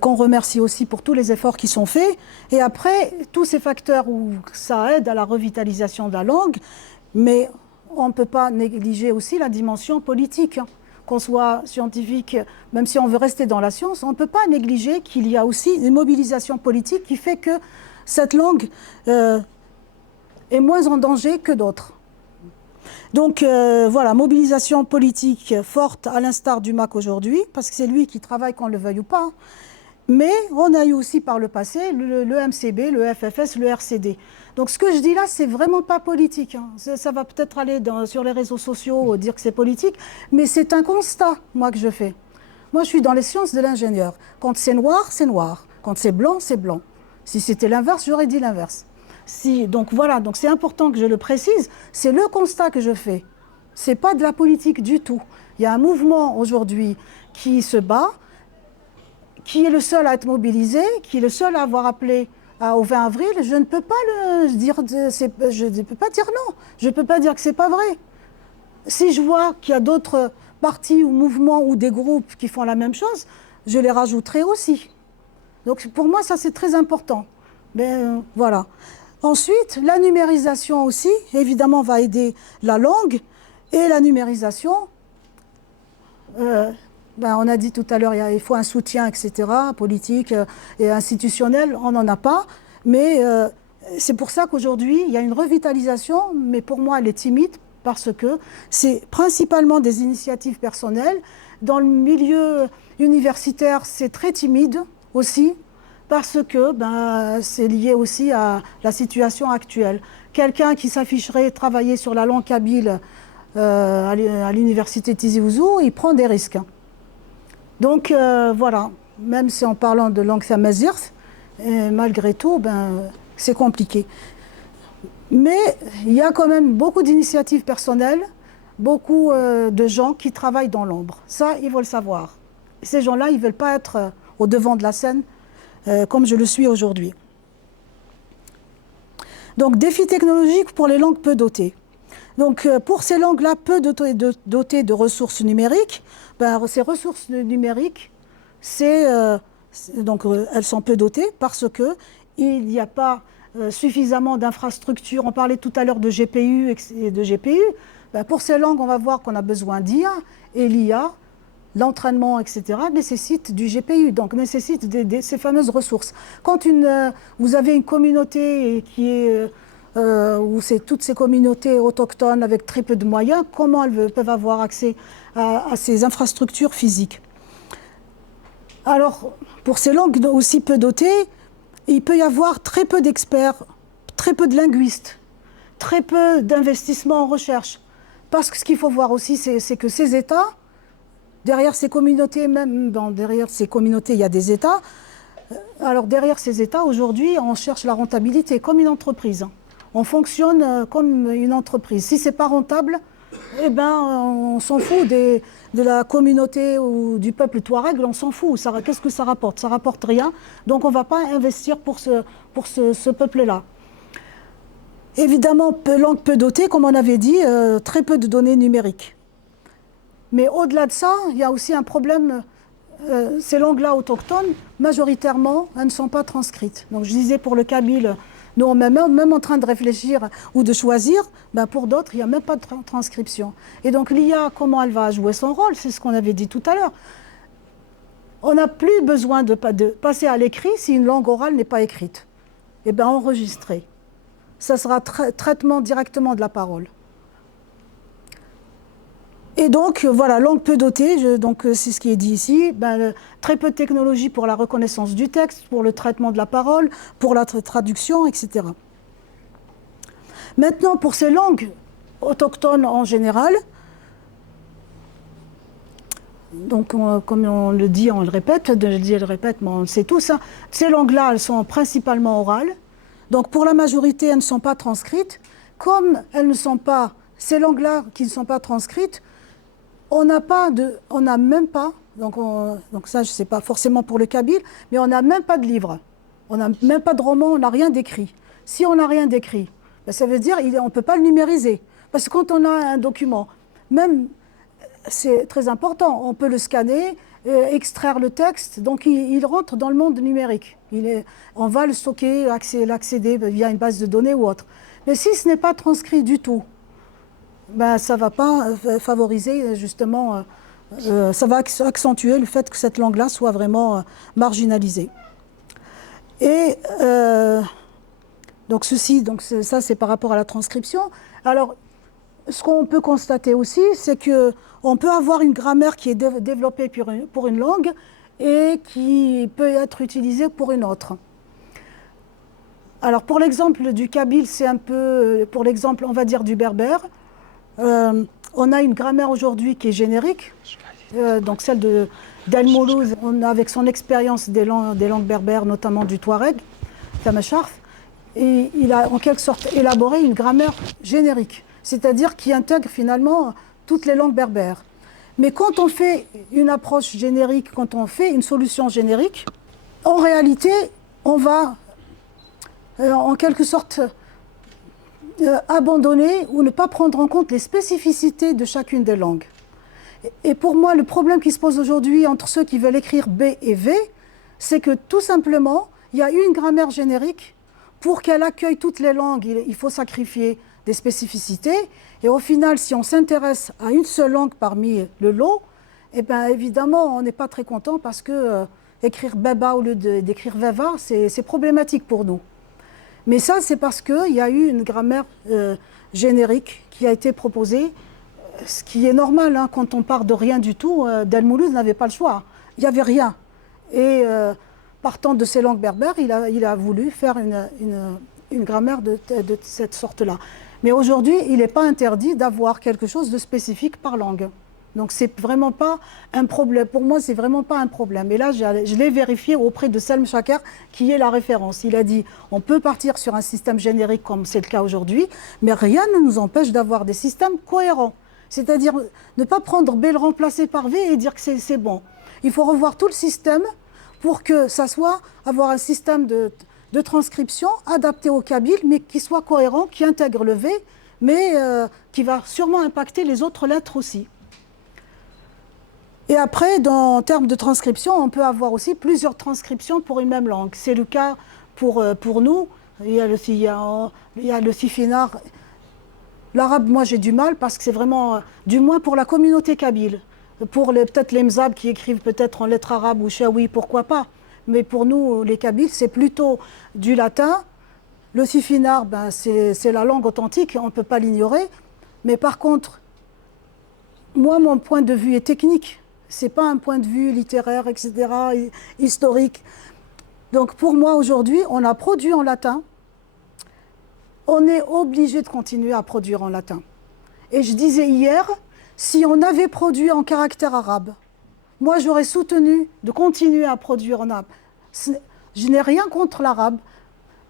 qu'on remercie aussi pour tous les efforts qui sont faits. Et après, tous ces facteurs où ça aide à la revitalisation de la langue, mais on ne peut pas négliger aussi la dimension politique. Qu'on soit scientifique, même si on veut rester dans la science, on ne peut pas négliger qu'il y a aussi une mobilisation politique qui fait que cette langue est moins en danger que d'autres. Donc voilà, mobilisation politique forte à l'instar du MAC aujourd'hui, parce que c'est lui qui travaille qu'on le veuille ou pas. Mais on a eu aussi par le passé le MCB, le FFS, le RCD. Donc ce que je dis là, c'est vraiment pas politique. Hein. Ça va peut-être aller sur les réseaux sociaux dire que c'est politique, mais c'est un constat, moi, que je fais. Moi, je suis dans les sciences de l'ingénieur. Quand c'est noir, c'est noir. Quand c'est blanc, c'est blanc. Si c'était l'inverse, j'aurais dit l'inverse. Donc voilà, donc c'est important que je le précise, c'est le constat que je fais. Ce n'est pas de la politique du tout. Il y a un mouvement aujourd'hui qui se bat, qui est le seul à être mobilisé, qui est le seul à avoir appelé au 20 avril. Je ne peux pas dire non, je ne peux pas dire que ce n'est pas vrai. Si je vois qu'il y a d'autres partis ou mouvements ou des groupes qui font la même chose, je les rajouterai aussi. Donc pour moi, ça c'est très important. Mais voilà. Ensuite, la numérisation aussi, évidemment, va aider la langue. Et la numérisation, on a dit tout à l'heure, il faut un soutien, etc., politique et institutionnel, on n'en a pas. Mais c'est pour ça qu'aujourd'hui, il y a une revitalisation, mais pour moi, elle est timide, parce que c'est principalement des initiatives personnelles. Dans le milieu universitaire, c'est très timide aussi, parce que c'est lié aussi à la situation actuelle. Quelqu'un qui s'afficherait travailler sur la langue kabyle à l'université Tizi Ouzou, il prend des risques. Donc voilà, même si en parlant de langue tamazight, malgré tout, c'est compliqué. Mais il y a quand même beaucoup d'initiatives personnelles, beaucoup de gens qui travaillent dans l'ombre. Ça, il faut le savoir. Ces gens-là, ils ne veulent pas être au devant de la scène comme je le suis aujourd'hui. Donc, défi technologique pour les langues peu dotées. Donc, pour ces langues-là peu dotées de ressources numériques, ces ressources numériques, elles sont peu dotées parce qu'il n'y a pas suffisamment d'infrastructures. On parlait tout à l'heure de GPU et de GPU. Pour ces langues, on va voir qu'on a besoin d'IA, et l'IA, l'entraînement, etc., nécessite du GPU, donc nécessite ces fameuses ressources. Quand vous avez une communauté qui est, où c'est toutes ces communautés autochtones avec très peu de moyens, comment elles peuvent avoir accès à ces infrastructures physiques? Alors, pour ces langues aussi peu dotées, il peut y avoir très peu d'experts, très peu de linguistes, très peu d'investissements en recherche. Parce que ce qu'il faut voir aussi, c'est que ces États, derrière ces communautés, derrière ces communautés, il y a des États. Alors derrière ces États, aujourd'hui, on cherche la rentabilité, comme une entreprise. On fonctionne comme une entreprise. Si ce n'est pas rentable, on s'en fout de la communauté ou du peuple touareg, on s'en fout. Qu'est-ce que ça rapporte? Ça ne rapporte rien. Donc on ne va pas investir pour ce peuple-là. Évidemment, langue peu dotée, comme on avait dit, très peu de données numériques. Mais au-delà de ça, il y a aussi un problème. Ces langues-là autochtones, majoritairement, elles ne sont pas transcrites. Donc je disais pour le kabyle, nous, on est même en train de réfléchir ou de choisir, pour d'autres, il n'y a même pas de transcription. Et donc l'IA, comment elle va jouer son rôle? C'est ce qu'on avait dit tout à l'heure. On n'a plus besoin de passer à l'écrit si une langue orale n'est pas écrite. Enregistrer. Ça sera traitement directement de la parole. Et donc, voilà, langue peu dotée, c'est ce qui est dit ici, très peu de technologie pour la reconnaissance du texte, pour le traitement de la parole, pour la traduction, etc. Maintenant, pour ces langues autochtones en général, donc comme on le dit, on le répète, je le dis et le répète, mais on le sait tous, ces langues-là, elles sont principalement orales. Donc pour la majorité, elles ne sont pas transcrites. Comme elles ne sont pas, ces langues-là qui ne sont pas transcrites, on n'a même pas, donc ça je ne sais pas forcément pour le kabyle, mais on n'a même pas de livre, on n'a même pas de roman, on n'a rien d'écrit. Si on n'a rien d'écrit, ça veut dire qu'on ne peut pas le numériser. Parce que quand on a un document, même, c'est très important, on peut le scanner, extraire le texte, donc il rentre dans le monde numérique. On va le stocker, l'accéder via une base de données ou autre. Mais si ce n'est pas transcrit du tout, ça ne va pas favoriser justement, ça va accentuer le fait que cette langue-là soit vraiment marginalisée. Et donc ça c'est par rapport à la transcription. Alors, ce qu'on peut constater aussi, c'est qu'on peut avoir une grammaire qui est développée pour une langue et qui peut être utilisée pour une autre. Alors, pour l'exemple du kabyle, c'est un peu, pour l'exemple, on va dire, du berbère. On a une grammaire aujourd'hui qui est générique, donc celle d'El Mouloud, avec son expérience des langues berbères, notamment du touareg. Tamasharth, et il a en quelque sorte élaboré une grammaire générique, c'est-à-dire qui intègre finalement toutes les langues berbères. Mais quand on fait une approche générique, quand on fait une solution générique, en réalité, on va en quelque sorte abandonner ou ne pas prendre en compte les spécificités de chacune des langues. Et pour moi, le problème qui se pose aujourd'hui entre ceux qui veulent écrire B et V, c'est que tout simplement, il y a une grammaire générique. Pour qu'elle accueille toutes les langues, il faut sacrifier des spécificités. Et au final, si on s'intéresse à une seule langue parmi le lot, eh bien, évidemment, on n'est pas très content parce que écrire Beba au lieu d'écrire Veva, c'est problématique pour nous. Mais ça, c'est parce qu'il y a eu une grammaire générique qui a été proposée, ce qui est normal, hein, quand on part de rien du tout. Del-Mouloud n'avait pas le choix. Il n'y avait rien. Et partant de ces langues berbères, il a voulu faire une grammaire de cette sorte-là. Mais aujourd'hui, il n'est pas interdit d'avoir quelque chose de spécifique par langue. Donc, ce n'est vraiment pas un problème. Pour moi, ce n'est vraiment pas un problème. Et là, je l'ai vérifié auprès de Selm Chaker, qui est la référence. Il a dit, on peut partir sur un système générique comme c'est le cas aujourd'hui, mais rien ne nous empêche d'avoir des systèmes cohérents. C'est-à-dire ne pas prendre B, le remplacer par V et dire que c'est bon. Il faut revoir tout le système pour que ça soit, avoir un système de transcription adapté au kabyle, mais qui soit cohérent, qui intègre le V, mais qui va sûrement impacter les autres lettres aussi. Et après, en termes de transcription, on peut avoir aussi plusieurs transcriptions pour une même langue. C'est le cas pour nous. Il y a le sifinar. L'arabe, moi, j'ai du mal parce que c'est vraiment, du moins pour la communauté kabyle. Pour peut-être les mzab qui écrivent peut-être en lettres arabes ou shawi, pourquoi pas. Mais pour nous, les kabyles, c'est plutôt du latin. Le sifinar, ben, c'est la langue authentique, on ne peut pas l'ignorer. Mais par contre, moi, mon point de vue est technique. Ce n'est pas un point de vue littéraire, etc., historique. Donc pour moi, aujourd'hui, on a produit en latin. On est obligé de continuer à produire en latin. Et je disais hier, si on avait produit en caractère arabe, moi j'aurais soutenu de continuer à produire en arabe. Je n'ai rien contre l'arabe,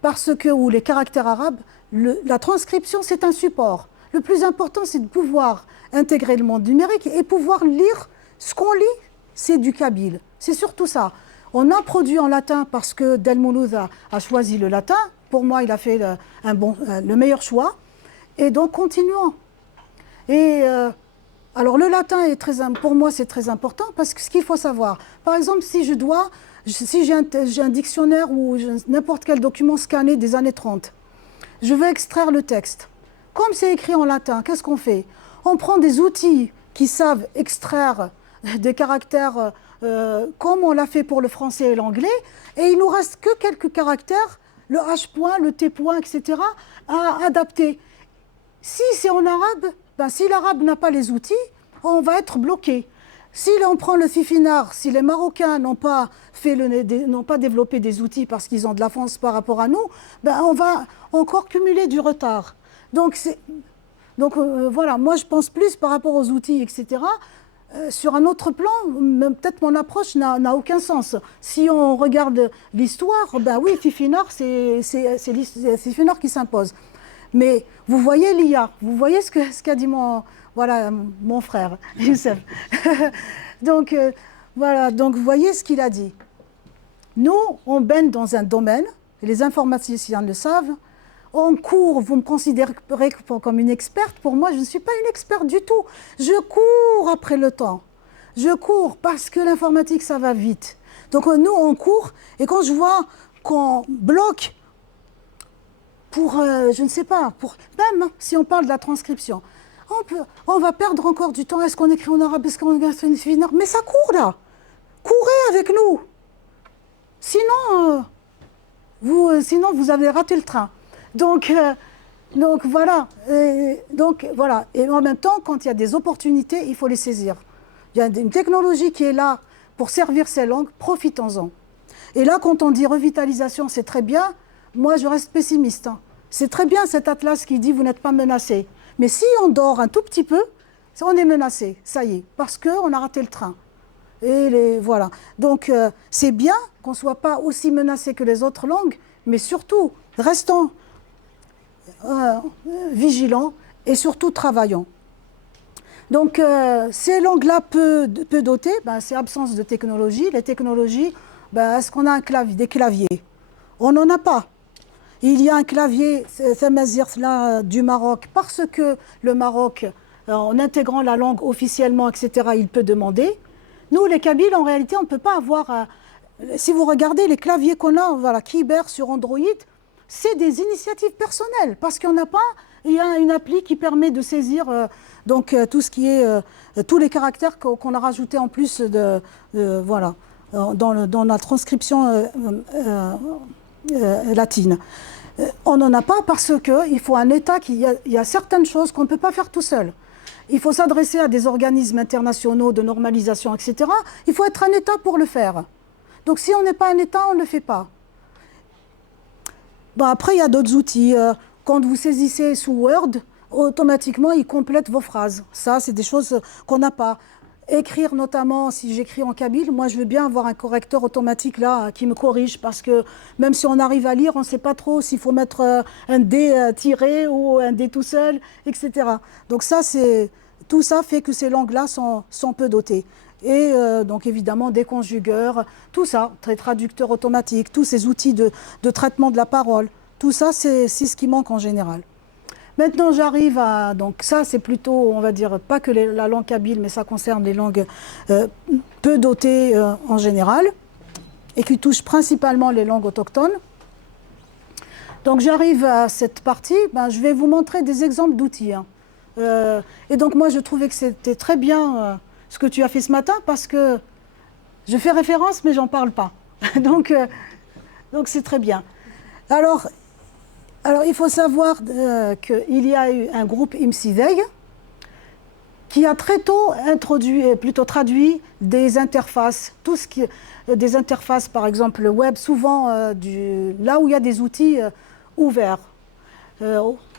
parce que, ou les caractères arabes, la transcription c'est un support. Le plus important c'est de pouvoir intégrer le monde numérique et pouvoir lire. Ce qu'on lit, c'est du kabyle. C'est surtout ça. On a produit en latin parce que Del-Mouloud a choisi le latin. Pour moi, il a fait le meilleur choix. Et donc, continuons. Et alors, le latin, pour moi, c'est très important parce que ce qu'il faut savoir, par exemple, si j'ai un dictionnaire ou n'importe quel document scanné des années 30, je veux extraire le texte. Comme c'est écrit en latin, qu'est-ce qu'on fait? On prend des outils qui savent extraire des caractères comme on l'a fait pour le français et l'anglais, et il nous reste que quelques caractères, le H point, le T point, etc., à adapter. Si c'est en arabe, ben, si l'arabe n'a pas les outils, on va être bloqué. Si on prend le sifinar, si les Marocains n'ont pas développé des outils parce qu'ils ont de l'avance par rapport à nous, ben, on va encore cumuler du retard. Donc voilà, moi je pense plus par rapport aux outils, etc., sur un autre plan, peut-être mon approche n'a aucun sens. Si on regarde l'histoire, ben oui, Fifinor, c'est Fifinor qui s'impose. Mais vous voyez l'IA, vous voyez ce qu'a dit mon frère, Youssef. Donc, voilà, donc vous voyez ce qu'il a dit. Nous, on baigne dans un domaine, et les informaticiens le savent. En cours, vous me considérez comme une experte. Pour moi, je ne suis pas une experte du tout. Je cours après le temps. Je cours parce que l'informatique, ça va vite. Donc nous, on court. Et quand je vois qu'on bloque pour, je ne sais pas, même si on parle de la transcription, on va perdre encore du temps. Est-ce qu'on écrit en arabe? Est-ce qu'on écrit en finir? Mais ça court là. Courez avec nous. Sinon, vous avez raté le train. Donc voilà. Et en même temps, quand il y a des opportunités, il faut les saisir. Il y a une technologie qui est là pour servir ces langues, profitons-en. Et là, quand on dit revitalisation, c'est très bien. Moi, je reste pessimiste. C'est très bien cet atlas qui dit vous n'êtes pas menacé. Mais si on dort un tout petit peu, on est menacé, ça y est, parce qu'on a raté le train. Et voilà. Donc c'est bien qu'on ne soit pas aussi menacé que les autres langues, mais surtout, restons vigilants et surtout travaillons. Donc, ces langues-là peu dotées, ben, c'est absence de technologie. Les technologies, ben, est-ce qu'on a des claviers? On n'en a pas. Il y a un clavier Thamazigh là du Maroc parce que le Maroc, en intégrant la langue officiellement, etc., il peut demander. Nous, les Kabyles, en réalité, on ne peut pas avoir... si vous regardez les claviers qu'on a, voilà, Keyber sur Android, c'est des initiatives personnelles parce qu'on n'a pas... Il y a une appli qui permet de saisir tout ce qui est... tous les caractères qu'on a rajoutés en plus voilà, dans la transcription latine. On n'en a pas parce qu'il faut un État il y a certaines choses qu'on ne peut pas faire tout seul. Il faut s'adresser à des organismes internationaux de normalisation, etc. Il faut être un État pour le faire. Donc si on n'est pas un État, on ne le fait pas. Bon, après, il y a d'autres outils. Quand vous saisissez sous Word, automatiquement, il complète vos phrases. Ça, c'est des choses qu'on n'a pas. Écrire notamment, si j'écris en kabyle, moi je veux bien avoir un correcteur automatique là qui me corrige parce que même si on arrive à lire, on ne sait pas trop s'il faut mettre un D tiré ou un D tout seul, etc. Donc ça, tout ça fait que ces langues-là sont peu dotées. Et donc évidemment des conjugueurs, tout ça, traducteurs automatiques, tous ces outils de traitement de la parole, tout ça c'est ce qui manque en général. Maintenant, j'arrive à... Donc ça, c'est plutôt, on va dire, pas que la langue kabyle, mais ça concerne les langues peu dotées en général, et qui touchent principalement les langues autochtones. Donc j'arrive à cette partie, ben, je vais vous montrer des exemples d'outils. Hein. Et donc moi, je trouvais que c'était très bien ce que tu as fait ce matin, parce que je fais référence, mais j'en parle pas. donc c'est très bien. Alors, il faut savoir qu'il y a eu un groupe IMSIDEG qui a très tôt traduit des interfaces, des interfaces par exemple le web, souvent là où il y a des outils ouverts,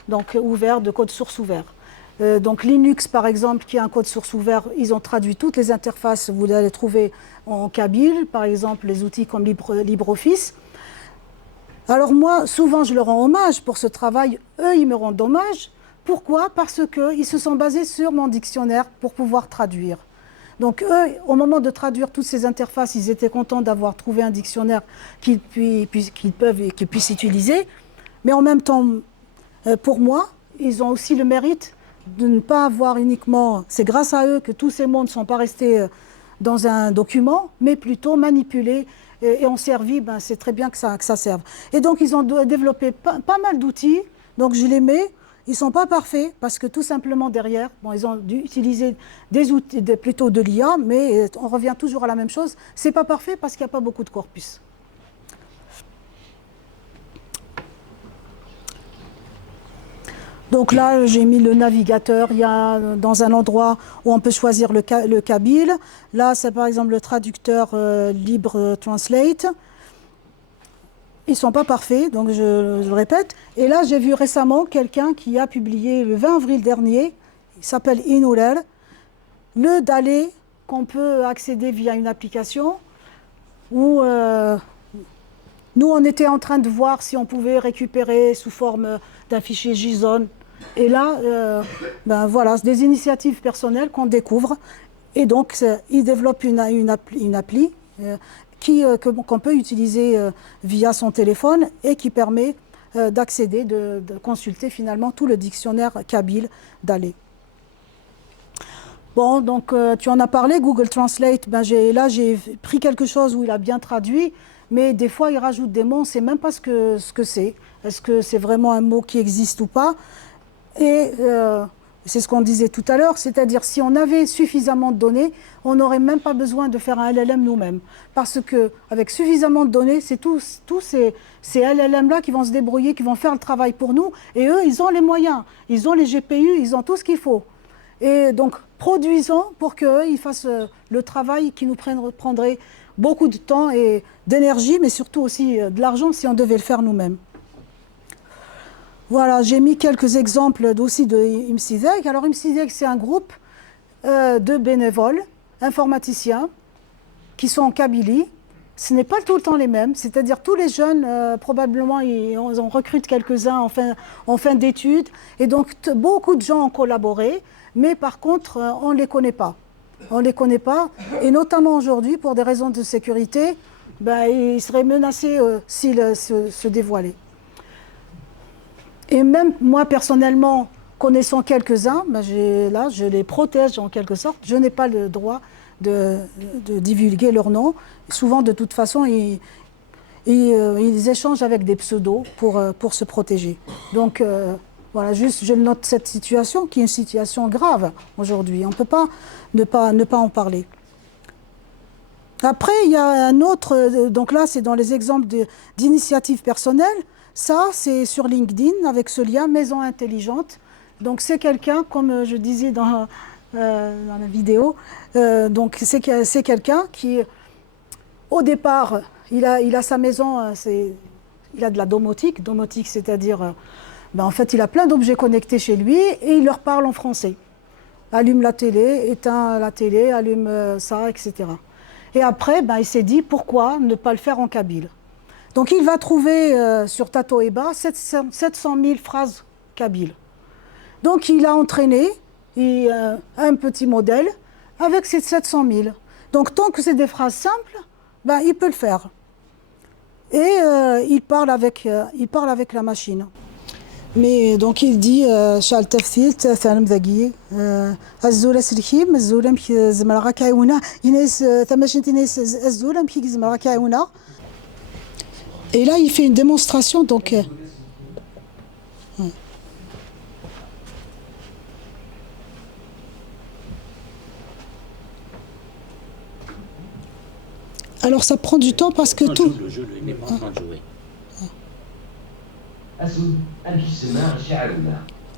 donc ouverts, de code source ouvert. Donc Linux par exemple, qui a un code source ouvert, ils ont traduit toutes les interfaces, vous allez trouver en kabyle, par exemple les outils comme LibreOffice. Alors moi, souvent, je leur rends hommage pour ce travail. Eux, ils me rendent hommage. Pourquoi? Parce qu'ils se sont basés sur mon dictionnaire pour pouvoir traduire. Donc eux, au moment de traduire toutes ces interfaces, ils étaient contents d'avoir trouvé un dictionnaire qu'ils puissent utiliser. Mais en même temps, pour moi, ils ont aussi le mérite de ne pas avoir uniquement... C'est grâce à eux que tous ces mots ne sont pas restés dans un document, mais plutôt manipulés et ont servi, ben, c'est très bien que ça serve. Et donc, ils ont développé pas mal d'outils, donc je les mets. Ils ne sont pas parfaits, parce que tout simplement derrière, bon, ils ont dû utiliser des outils, plutôt de l'IA, mais on revient toujours à la même chose. Ce n'est pas parfait parce qu'il n'y a pas beaucoup de corpus. Donc là, j'ai mis le navigateur. Il y a dans un endroit où on peut choisir le kabyle. Là, c'est par exemple le traducteur Libre Translate. Ils ne sont pas parfaits, donc je le répète. Et là, j'ai vu récemment quelqu'un qui a publié le 20 avril dernier, il s'appelle Inouler, le DALL-E qu'on peut accéder via une application où nous, on était en train de voir si on pouvait récupérer sous forme d'un fichier JSON. Et là, ben voilà, c'est des initiatives personnelles qu'on découvre. Et donc, ils développent une appli qu'on peut utiliser via son téléphone et qui permet d'accéder, de consulter finalement tout le dictionnaire kabyle DALL-E. Bon, donc tu en as parlé, Google Translate, ben, là j'ai pris quelque chose où il a bien traduit, mais des fois il rajoute des mots, on ne sait même pas ce que c'est. Est-ce que c'est vraiment un mot qui existe ou pas? Et c'est ce qu'on disait tout à l'heure, c'est-à-dire si on avait suffisamment de données, on n'aurait même pas besoin de faire un LLM nous-mêmes. Parce qu'avec suffisamment de données, c'est tous ces LLM-là qui vont se débrouiller, qui vont faire le travail pour nous. Et eux, ils ont les moyens, ils ont les GPU, ils ont tout ce qu'il faut. Et donc, produisons pour qu'eux, ils fassent le travail qui nous prendrait beaucoup de temps et d'énergie, mais surtout aussi de l'argent si on devait le faire nous-mêmes. Voilà, j'ai mis quelques exemples aussi de IMSIDEG. Alors IMSIDEG, c'est un groupe de bénévoles, informaticiens, qui sont en Kabylie ce n'est pas tout le temps les mêmes. C'est-à-dire tous les jeunes, probablement, on recrute quelques-uns en fin d'études. Et donc, beaucoup de gens ont collaboré. Mais par contre, on ne les connaît pas. On ne les connaît pas. Et notamment aujourd'hui, pour des raisons de sécurité, ben, ils seraient menacés s'ils se dévoilaient. Et même moi, personnellement, connaissant quelques-uns, ben je les protège en quelque sorte. Je n'ai pas le droit de divulguer leur nom. Souvent, de toute façon, ils échangent avec des pseudos pour se protéger. Donc, voilà, juste je note cette situation qui est une situation grave aujourd'hui. On ne peut pas ne pas en parler. Après, il y a un autre, donc là, c'est dans les exemples d'initiatives personnelles. Ça, c'est sur LinkedIn avec ce lien Maison Intelligente. Donc, c'est quelqu'un, comme je disais dans la vidéo, donc c'est quelqu'un qui, au départ, il a sa maison, il a de la domotique. Domotique, c'est-à-dire, en fait, il a plein d'objets connectés chez lui et il leur parle en français. Allume la télé, éteins la télé, allume ça, etc. Et après, il s'est dit, pourquoi ne pas le faire en kabyle? Donc, il va trouver sur Tatoeba 700 000 phrases kabyles. Donc, il a entraîné un petit modèle avec ces 700 000. Donc, tant que c'est des phrases simples, il peut le faire. Et il parle avec la machine. Mais donc il dit شال تفثيل ثانم ذقي الزولة سلكيم الزولة مك زمرا كايونا يناس تماشين تناس الزولة مك زمرا كايونا. Et là il fait une démonstration donc alors ça prend du temps parce que non, tout le jeu, il n'est pas en train de jouer.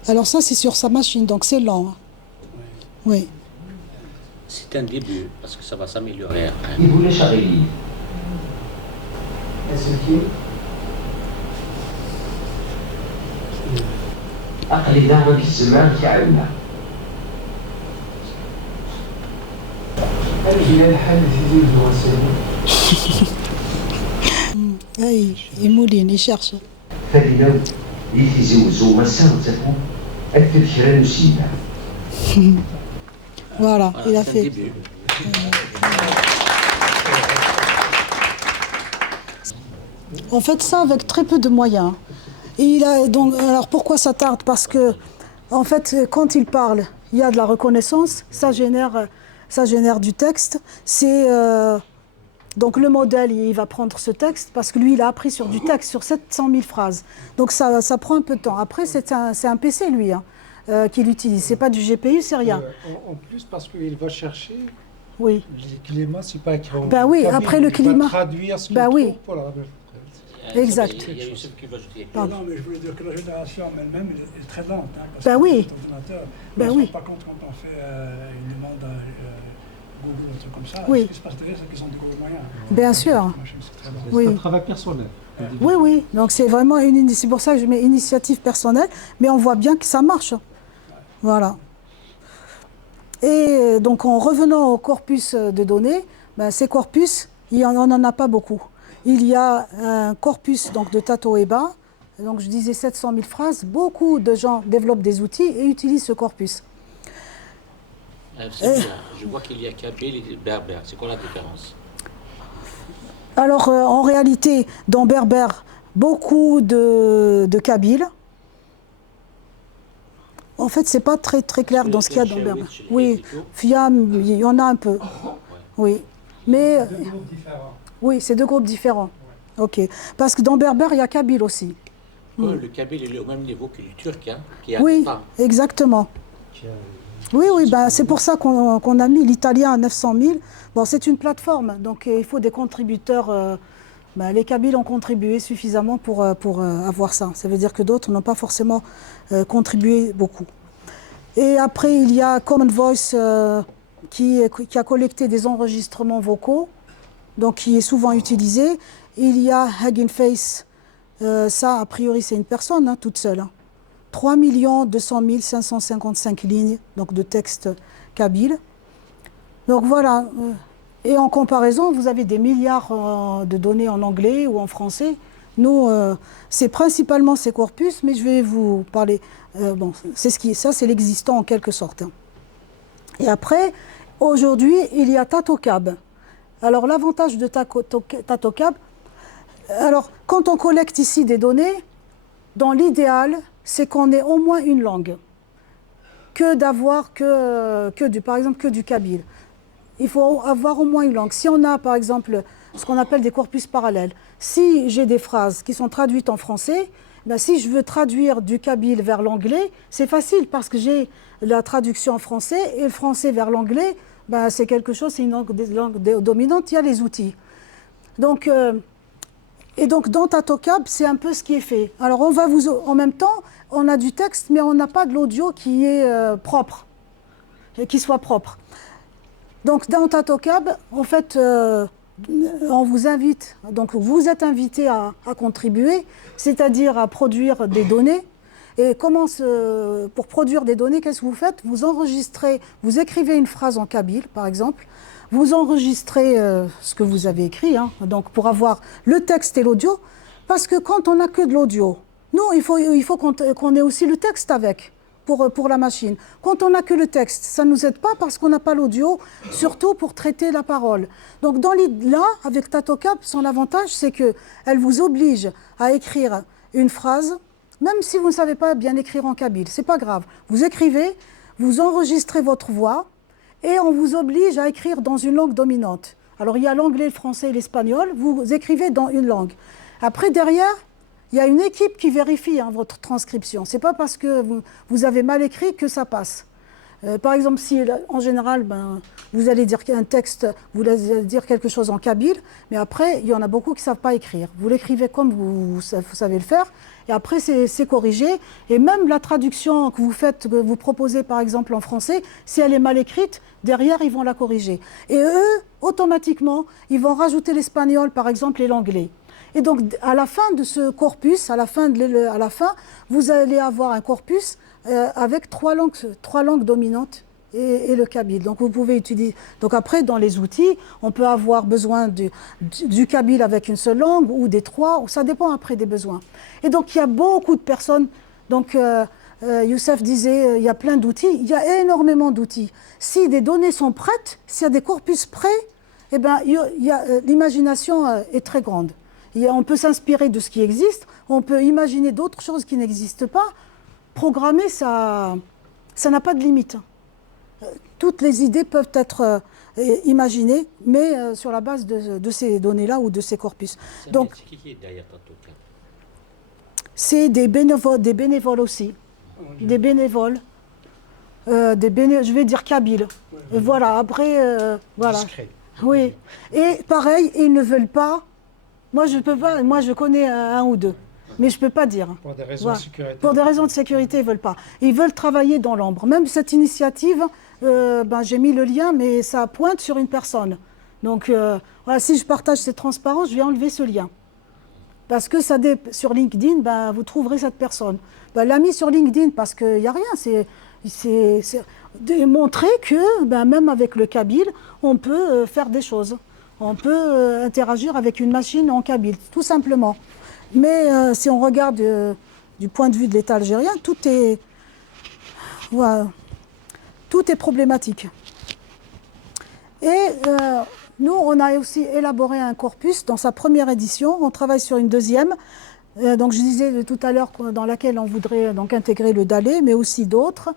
Alors ça c'est sur sa machine donc c'est lent. Oui. C'est un début parce que ça va s'améliorer après. Il mouline, il cherche. Voilà, il a fait. On fait ça avec très peu de moyens. Et alors pourquoi ça tarde? Parce que, en fait, quand il parle, il y a de la reconnaissance, ça génère du texte. Donc le modèle, il va prendre ce texte parce que lui, il a appris sur du texte, sur 700 000 phrases. Donc ça prend un peu de temps. Après, c'est un PC, lui, qu'il utilise. C'est pas du GPU, c'est rien. En plus, parce qu'il va chercher oui. les climats, c'est pas écrit en oui, kabyle, après le climat. Il va traduire ce qu'il trouve oui. pour la Exact. Il y a Youssef qui va ajouter. Non, mais je voulais dire que la génération elle-même est très lente. Parce que oui. On ne se rend pas compte quand on fait une demande à Google ou un truc comme ça. Oui. Ce qui se passe derrière, c'est qu'ils ont des gros moyens. Bien sûr. C'est un travail personnel. Oui. Donc c'est vraiment c'est pour ça que je mets initiative personnelle, mais on voit bien que ça marche. Voilà. Et donc en revenant au corpus de données, ces corpus, on n'en a pas beaucoup. Il y a un corpus donc, de Tatoeba, donc je disais 700 000 phrases. Beaucoup de gens développent des outils et utilisent ce corpus. Je vois qu'il y a kabyle et berbère. C'est quoi la différence? Alors en réalité, dans berbère, beaucoup de kabyle. En fait, c'est pas très clair dans ce qu'il y a dans berbère. Oui, Fiam, il y en a un peu. Oui, mais oui, c'est deux groupes différents. Ok, parce que dans berbère, il y a kabyle aussi. Le kabyle il est au même niveau que le turc, qui a oui, pas. Exactement. Oui, c'est pour ça qu'on a mis l'italien à 900 000. Bon, c'est une plateforme, donc il faut des contributeurs. Les Kabyles ont contribué suffisamment pour avoir ça. Ça veut dire que d'autres n'ont pas forcément contribué beaucoup. Et après, il y a Common Voice qui a collecté des enregistrements vocaux, donc qui est souvent utilisé. Il y a Hugging Face, ça a priori c'est une personne toute seule. 3 200 555 lignes donc de texte kabyle. Donc voilà. Et en comparaison, vous avez des milliards de données en anglais ou en français. Nous, c'est principalement ces corpus, mais je vais vous parler. Bon, ça, c'est l'existant en quelque sorte. Et après, aujourd'hui, il y a TatoCab. Alors, l'avantage de TatoCab, alors, quand on collecte ici des données, dans l'idéal, c'est qu'on ait au moins une langue, que d'avoir par exemple, que du kabyle. Il faut avoir au moins une langue. Si on a, par exemple, ce qu'on appelle des corpus parallèles, si j'ai des phrases qui sont traduites en français, ben si je veux traduire du kabyle vers l'anglais, c'est facile parce que j'ai la traduction en français et le français vers l'anglais, ben c'est quelque chose, c'est une langue dominante, il y a les outils. Donc, et donc dans TatoCab, c'est un peu ce qui est fait. Alors en même temps, on a du texte, mais on n'a pas de l'audio qui est propre, qui soit propre. Donc dans TatoCab, en fait, on vous invite, donc vous êtes invité à contribuer, c'est-à-dire à produire des données. Et pour produire des données, qu'est-ce que vous faites? Vous enregistrez, vous écrivez une phrase en kabyle, par exemple, vous enregistrez ce que vous avez écrit, hein, donc pour avoir le texte et l'audio, parce que quand on n'a que de l'audio, nous, il faut qu'on ait aussi le texte avec. Pour la machine. Quand on n'a que le texte, ça ne nous aide pas parce qu'on n'a pas l'audio, surtout pour traiter la parole. Donc là, avec TatoCab, son avantage, c'est qu'elle vous oblige à écrire une phrase, même si vous ne savez pas bien écrire en kabyle, c'est pas grave. Vous écrivez, vous enregistrez votre voix et on vous oblige à écrire dans une langue dominante. Alors il y a l'anglais, le français et l'espagnol, vous écrivez dans une langue. Après, derrière, il y a une équipe qui vérifie votre transcription. Ce n'est pas parce que vous avez mal écrit que ça passe. Par exemple, si en général, vous allez dire un texte, vous allez dire quelque chose en kabyle, mais après, il y en a beaucoup qui ne savent pas écrire. Vous l'écrivez comme vous savez le faire, et après, c'est corrigé. Et même la traduction que vous faites, que vous proposez par exemple en français, si elle est mal écrite, derrière, ils vont la corriger. Et eux, automatiquement, ils vont rajouter l'espagnol, par exemple, et l'anglais. Et donc, à la fin de ce corpus, à la fin, vous allez avoir un corpus avec trois langues dominantes et le kabyle. Donc, vous pouvez utiliser. Donc, après, dans les outils, on peut avoir besoin du kabyle avec une seule langue ou des trois. Ça dépend après des besoins. Et donc, il y a beaucoup de personnes. Donc, Youssef disait, il y a plein d'outils. Il y a énormément d'outils. Si des données sont prêtes, s'il y a des corpus prêts, eh ben, l'imagination est très grande. On peut s'inspirer de ce qui existe, on peut imaginer d'autres choses qui n'existent pas. Programmer, ça n'a pas de limite. Toutes les idées peuvent être imaginées, mais sur la base de ces données-là ou de ces corpus. Donc, qui est derrière TatoCab? C'est des bénévoles aussi. Des bénévoles. Je vais dire kabyles. Voilà, après, voilà. Discret. Oui. Et pareil, ils ne veulent pas. Moi, je peux pas. Moi, je connais un ou deux, mais je peux pas dire. Pour des raisons Voilà. de sécurité. Pour des raisons de sécurité, ils veulent pas. Ils veulent travailler dans l'ombre. Même cette initiative, j'ai mis le lien, mais ça pointe sur une personne. Donc, voilà, si je partage cette transparence, je vais enlever ce lien. Parce que sur LinkedIn, vous trouverez cette personne. L'a mis sur LinkedIn parce qu'il n'y a rien. C'est démontrer que même avec le kabyle, on peut faire des choses. On peut interagir avec une machine en kabyle, tout simplement. Mais si on regarde du point de vue de l'État algérien, tout est problématique. Et nous, on a aussi élaboré un corpus dans sa première édition. On travaille sur une deuxième. Donc je disais tout à l'heure dans laquelle on voudrait donc intégrer le DALE, mais aussi d'autres.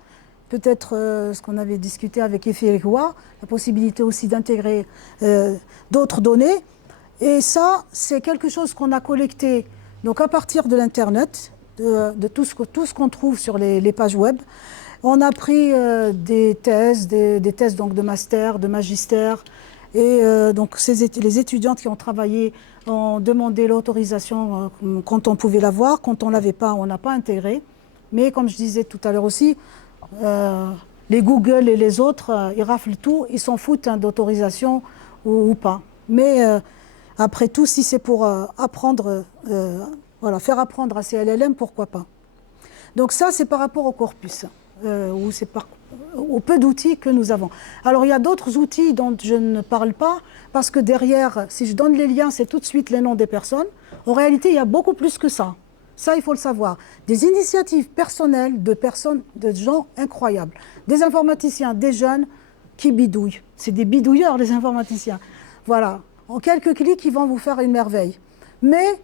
Peut-être ce qu'on avait discuté avec Efewa, la possibilité aussi d'intégrer d'autres données. Et ça, c'est quelque chose qu'on a collecté donc à partir de l'Internet, de tout ce qu'on trouve sur les pages web. On a pris des thèses donc de master, de magistère. Et donc les étudiantes qui ont travaillé ont demandé l'autorisation quand on pouvait l'avoir. Quand on ne l'avait pas, on n'a pas intégré. Mais comme je disais tout à l'heure aussi, les Google et les autres, ils raflent tout, ils s'en foutent d'autorisation ou pas. Mais après tout, si c'est pour apprendre, faire apprendre à ces LLM, pourquoi pas. Donc ça, c'est par rapport au corpus, ou c'est au peu d'outils que nous avons. Alors il y a d'autres outils dont je ne parle pas, parce que derrière, si je donne les liens, c'est tout de suite les noms des personnes. En réalité, il y a beaucoup plus que ça. Ça, il faut le savoir. Des initiatives personnelles de personnes, de gens incroyables. Des informaticiens, des jeunes qui bidouillent. C'est des bidouilleurs, les informaticiens. Voilà. En quelques clics, ils vont vous faire une merveille. Mais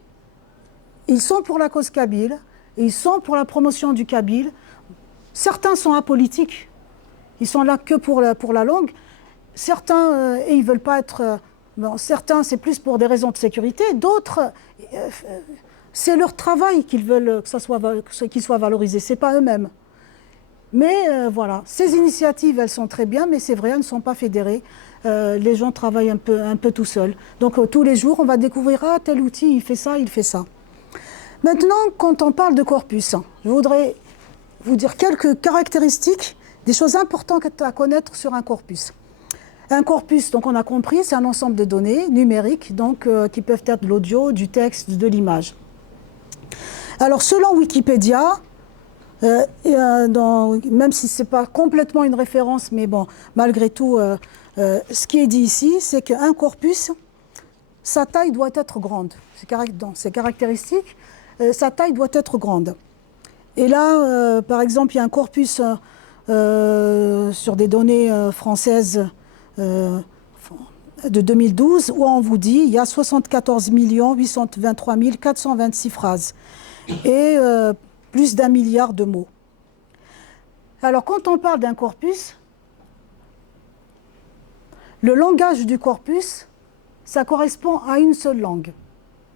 ils sont pour la cause kabyle, ils sont pour la promotion du kabyle. Certains sont apolitiques. Ils sont là que pour la langue. Certains, ils ne veulent pas être... bon, certains, c'est plus pour des raisons de sécurité. D'autres, c'est leur travail qu'ils veulent qu'il soit valorisé. Ce n'est pas eux-mêmes. Mais voilà, ces initiatives, elles sont très bien, mais c'est vrai, elles ne sont pas fédérées. Les gens travaillent un peu tout seuls. Donc tous les jours, on va découvrir, ah, tel outil, il fait ça, il fait ça. Maintenant, quand on parle de corpus, je voudrais vous dire quelques caractéristiques, des choses importantes à connaître sur un corpus. Un corpus, donc on a compris, c'est un ensemble de données numériques, donc qui peuvent être de l'audio, du texte, de l'image. Alors selon Wikipédia, même si ce n'est pas complètement une référence, mais bon, malgré tout, ce qui est dit ici, c'est qu'un corpus, sa taille doit être grande. Dans ses caractéristiques, sa taille doit être grande. Et là, par exemple, il y a un corpus sur des données françaises de 2012 où on vous dit il y a 74 823 426 phrases et plus d'1 milliard de mots. Alors, quand on parle d'un corpus, le langage du corpus, ça correspond à une seule langue.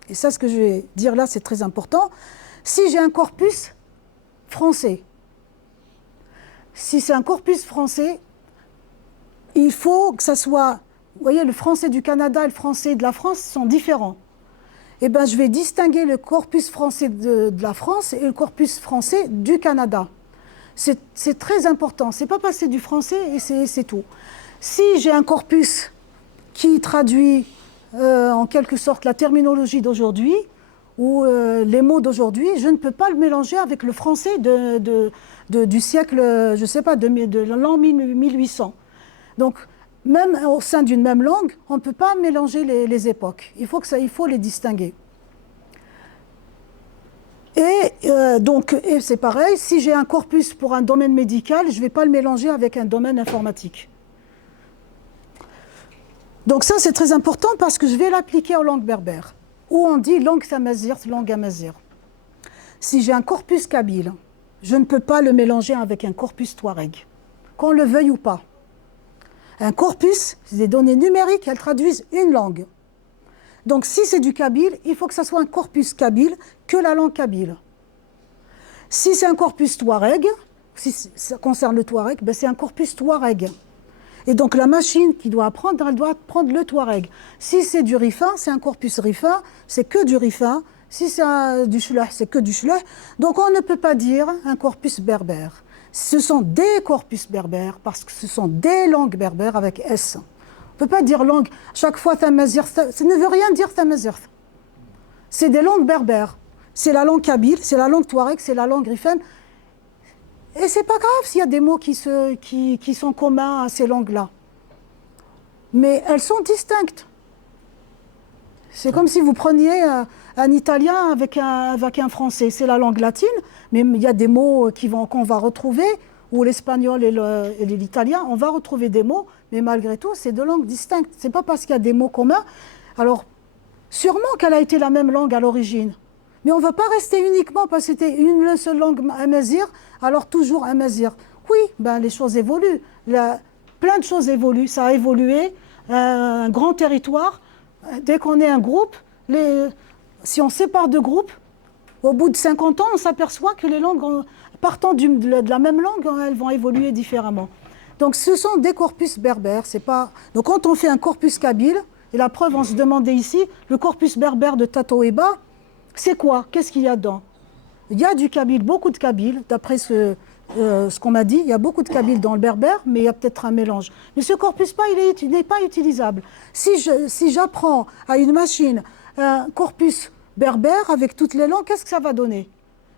Et ça, ce que je vais dire là, c'est très important. Si j'ai un corpus français, si c'est un corpus français, il faut que ça soit... Vous voyez, le français du Canada et le français de la France sont différents. Eh bien, je vais distinguer le corpus français de la France et le corpus français du Canada. C'est très important. Ce n'est pas passer du français et c'est tout. Si j'ai un corpus qui traduit en quelque sorte la terminologie d'aujourd'hui ou les mots d'aujourd'hui, je ne peux pas le mélanger avec le français du siècle, je ne sais pas, de l'an 1800. Donc, même au sein d'une même langue, on ne peut pas mélanger les époques. Il faut les distinguer. Et c'est pareil, si j'ai un corpus pour un domaine médical, je ne vais pas le mélanger avec un domaine informatique. Donc ça, c'est très important parce que je vais l'appliquer aux langues berbères, où on dit langue tamazight, langue amazigh. Si j'ai un corpus kabyle, je ne peux pas le mélanger avec un corpus touareg, qu'on le veuille ou pas. Un corpus, c'est des données numériques, elles traduisent une langue. Donc si c'est du kabyle, il faut que ça soit un corpus kabyle que la langue kabyle. Si c'est un corpus touareg, si ça concerne le touareg, ben c'est un corpus touareg. Et donc la machine qui doit apprendre, elle doit apprendre le touareg. Si c'est du rifa, c'est un corpus rifa, c'est que du rifa. Si c'est du shloh, c'est que du shloh. Donc on ne peut pas dire un corpus berbère. Ce sont des corpus berbères parce que ce sont des langues berbères avec S. On ne peut pas dire langue. Chaque fois, tamazight, ça ne veut rien dire tamazight. C'est des langues berbères. C'est la langue kabyle, c'est la langue touareg, c'est la langue rifaine. Et c'est pas grave s'il y a des mots qui sont communs à ces langues-là. Mais elles sont distinctes. C'est comme si vous preniez un italien avec un français. C'est la langue latine, mais il y a des mots qu'on va retrouver, ou l'espagnol et l'italien, on va retrouver des mots, mais malgré tout, c'est deux langues distinctes. C'est pas parce qu'il y a des mots communs. Alors, sûrement qu'elle a été la même langue à l'origine. Mais on ne va pas rester uniquement parce que c'était une seule langue amazigh, alors toujours amazigh. Oui, ben les choses évoluent. Plein de choses évoluent. Ça a évolué. Un grand territoire. Dès qu'on est un groupe, si on sépare deux groupes, au bout de 50 ans, on s'aperçoit que les langues, partant de la même langue, elles vont évoluer différemment. Donc ce sont des corpus berbères. Donc quand on fait un corpus kabyle, et la preuve, on se demandait ici, le corpus berbère de Tatoeba, c'est quoi? Qu'est-ce qu'il y a dedans? Il y a du kabyle, beaucoup de kabyle, d'après ce qu'on m'a dit. Il y a beaucoup de kabyle dans le berbère, mais il y a peut-être un mélange. Mais ce corpus, il n'est pas utilisable. Si j'apprends à une machine un corpus berbère avec toutes les langues, qu'est-ce que ça va donner?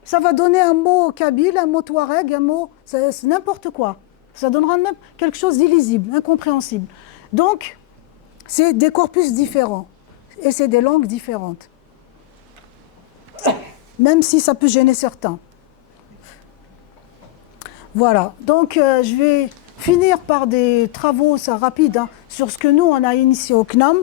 Ça va donner un mot kabyle, un mot touareg, un mot... C'est n'importe quoi. Ça donnera même quelque chose d'illisible, incompréhensible. Donc, c'est des corpus différents et c'est des langues différentes. Même si ça peut gêner certains. Voilà, donc je vais finir par des travaux rapides sur ce que nous, on a initié au CNAM,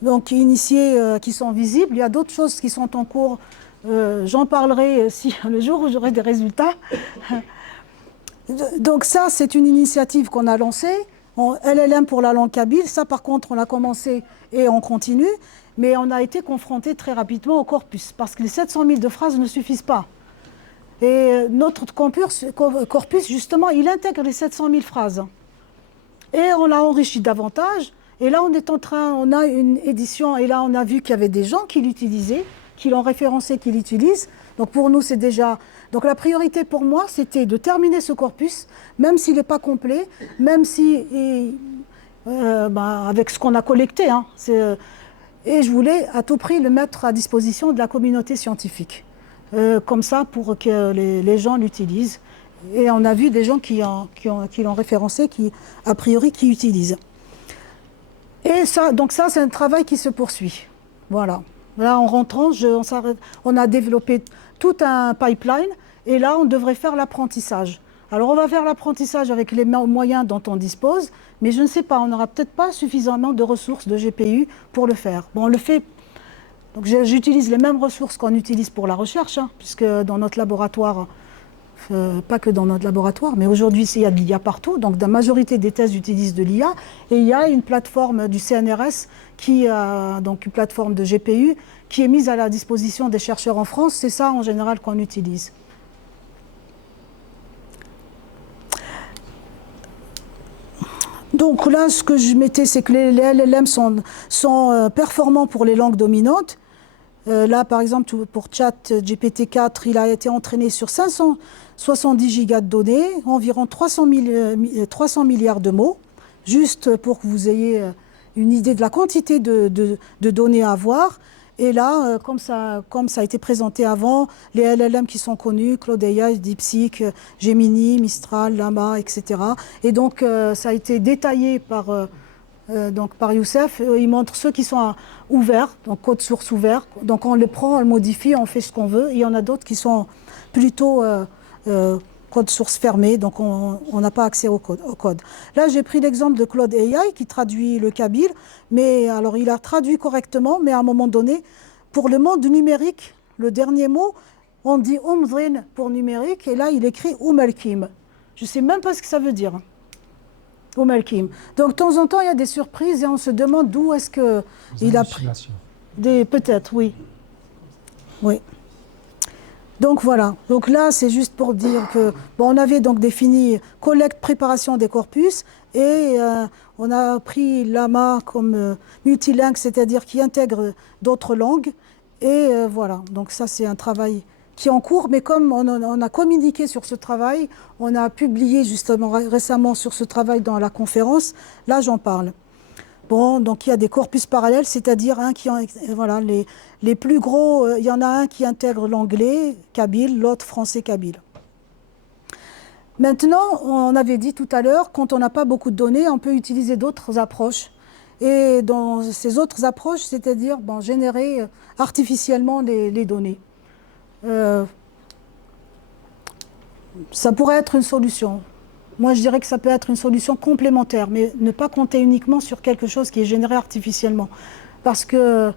donc qui sont visibles. Il y a d'autres choses qui sont en cours. J'en parlerai si le jour où j'aurai des résultats. Donc ça, c'est une initiative qu'on a lancée. LLM pour la langue kabyle. Ça, par contre, on l'a commencé et on continue. Mais on a été confronté très rapidement au corpus, parce que les 700 000 de phrases ne suffisent pas. Et notre corpus, justement, il intègre les 700 000 phrases. Et on l'a enrichi davantage. Et là, on a une édition, et là, on a vu qu'il y avait des gens qui l'utilisaient, qui l'ont référencé, qui l'utilisent. Donc pour nous, c'est déjà... Donc la priorité pour moi, c'était de terminer ce corpus, même s'il n'est pas complet, même si... avec ce qu'on a collecté. Et je voulais à tout prix le mettre à disposition de la communauté scientifique. Comme ça, pour que les gens l'utilisent. Et on a vu des gens qui l'ont référencé, a priori, qui utilisent. Et ça, donc ça, c'est un travail qui se poursuit. Voilà. Là, en rentrant, on a développé tout un pipeline, et là, on devrait faire l'apprentissage. Alors, on va faire l'apprentissage avec les moyens dont on dispose, mais je ne sais pas, on n'aura peut-être pas suffisamment de ressources de GPU pour le faire. Bon, on le fait. Donc j'utilise les mêmes ressources qu'on utilise pour la recherche, puisque dans notre laboratoire, pas que dans notre laboratoire, mais aujourd'hui il y a de l'IA partout, donc la majorité des thèses utilisent de l'IA, et il y a une plateforme du CNRS, donc une plateforme de GPU, qui est mise à la disposition des chercheurs en France, c'est ça en général qu'on utilise. Donc là, ce que je mettais, c'est que les LLM sont performants pour les langues dominantes. Là, par exemple, pour ChatGPT-4, il a été entraîné sur 570 gigas de données, environ 300 milliards de mots, juste pour que vous ayez une idée de la quantité de données à avoir. Et là, comme ça a été présenté avant, les LLM qui sont connus, Claude AI, DeepSeek, Gemini, Mistral, Llama, etc. Et donc, ça a été détaillé par Youssef. Il montre ceux qui sont ouverts, donc code source ouvert. Donc, on le prend, on le modifie, on fait ce qu'on veut. Et il y en a d'autres qui sont plutôt code source fermé, donc on n'a pas accès au code. Là, j'ai pris l'exemple de Claude AI qui traduit le kabyle, mais alors il a traduit correctement, mais à un moment donné, pour le monde numérique, le dernier mot, on dit Umdrin pour numérique, et là, il écrit Umelkim. Je ne sais même pas ce que ça veut dire. Umelkim. Donc, de temps en temps, il y a des surprises et on se demande d'où est-ce qu'il a pris. Peut-être, oui. Oui. Donc voilà, donc là c'est juste pour dire que on avait donc défini collecte, préparation des corpus et on a pris Llama comme multilingue, c'est-à-dire qui intègre d'autres langues et voilà, donc ça c'est un travail qui est en cours, mais comme on a communiqué sur ce travail, on a publié justement récemment sur ce travail dans la conférence, là j'en parle. Bon, donc il y a des corpus parallèles, c'est-à-dire les plus gros, il y en a un qui intègre l'anglais kabyle, l'autre français kabyle. Maintenant, on avait dit tout à l'heure, quand on n'a pas beaucoup de données, on peut utiliser d'autres approches. Et dans ces autres approches, c'est-à-dire générer artificiellement les données. Ça pourrait être une solution. Moi, je dirais que ça peut être une solution complémentaire, mais ne pas compter uniquement sur quelque chose qui est généré artificiellement. Parce qu'il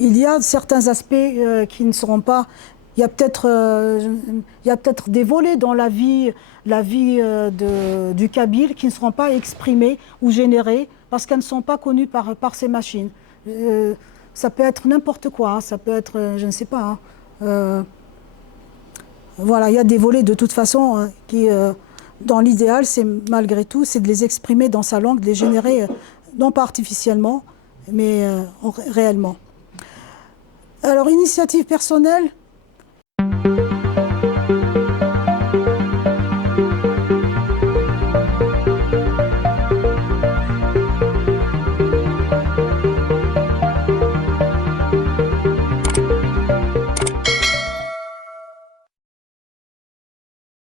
y a certains aspects qui ne seront pas... Il y a peut-être des volets dans la vie du kabyle qui ne seront pas exprimés ou générés parce qu'elles ne sont pas connues par ces machines. Ça peut être n'importe quoi, ça peut être, je ne sais pas. Voilà, il y a des volets de toute façon qui... dans l'idéal, c'est malgré tout, c'est de les exprimer dans sa langue, de les générer, non pas artificiellement, mais réellement. Alors, initiative personnelle,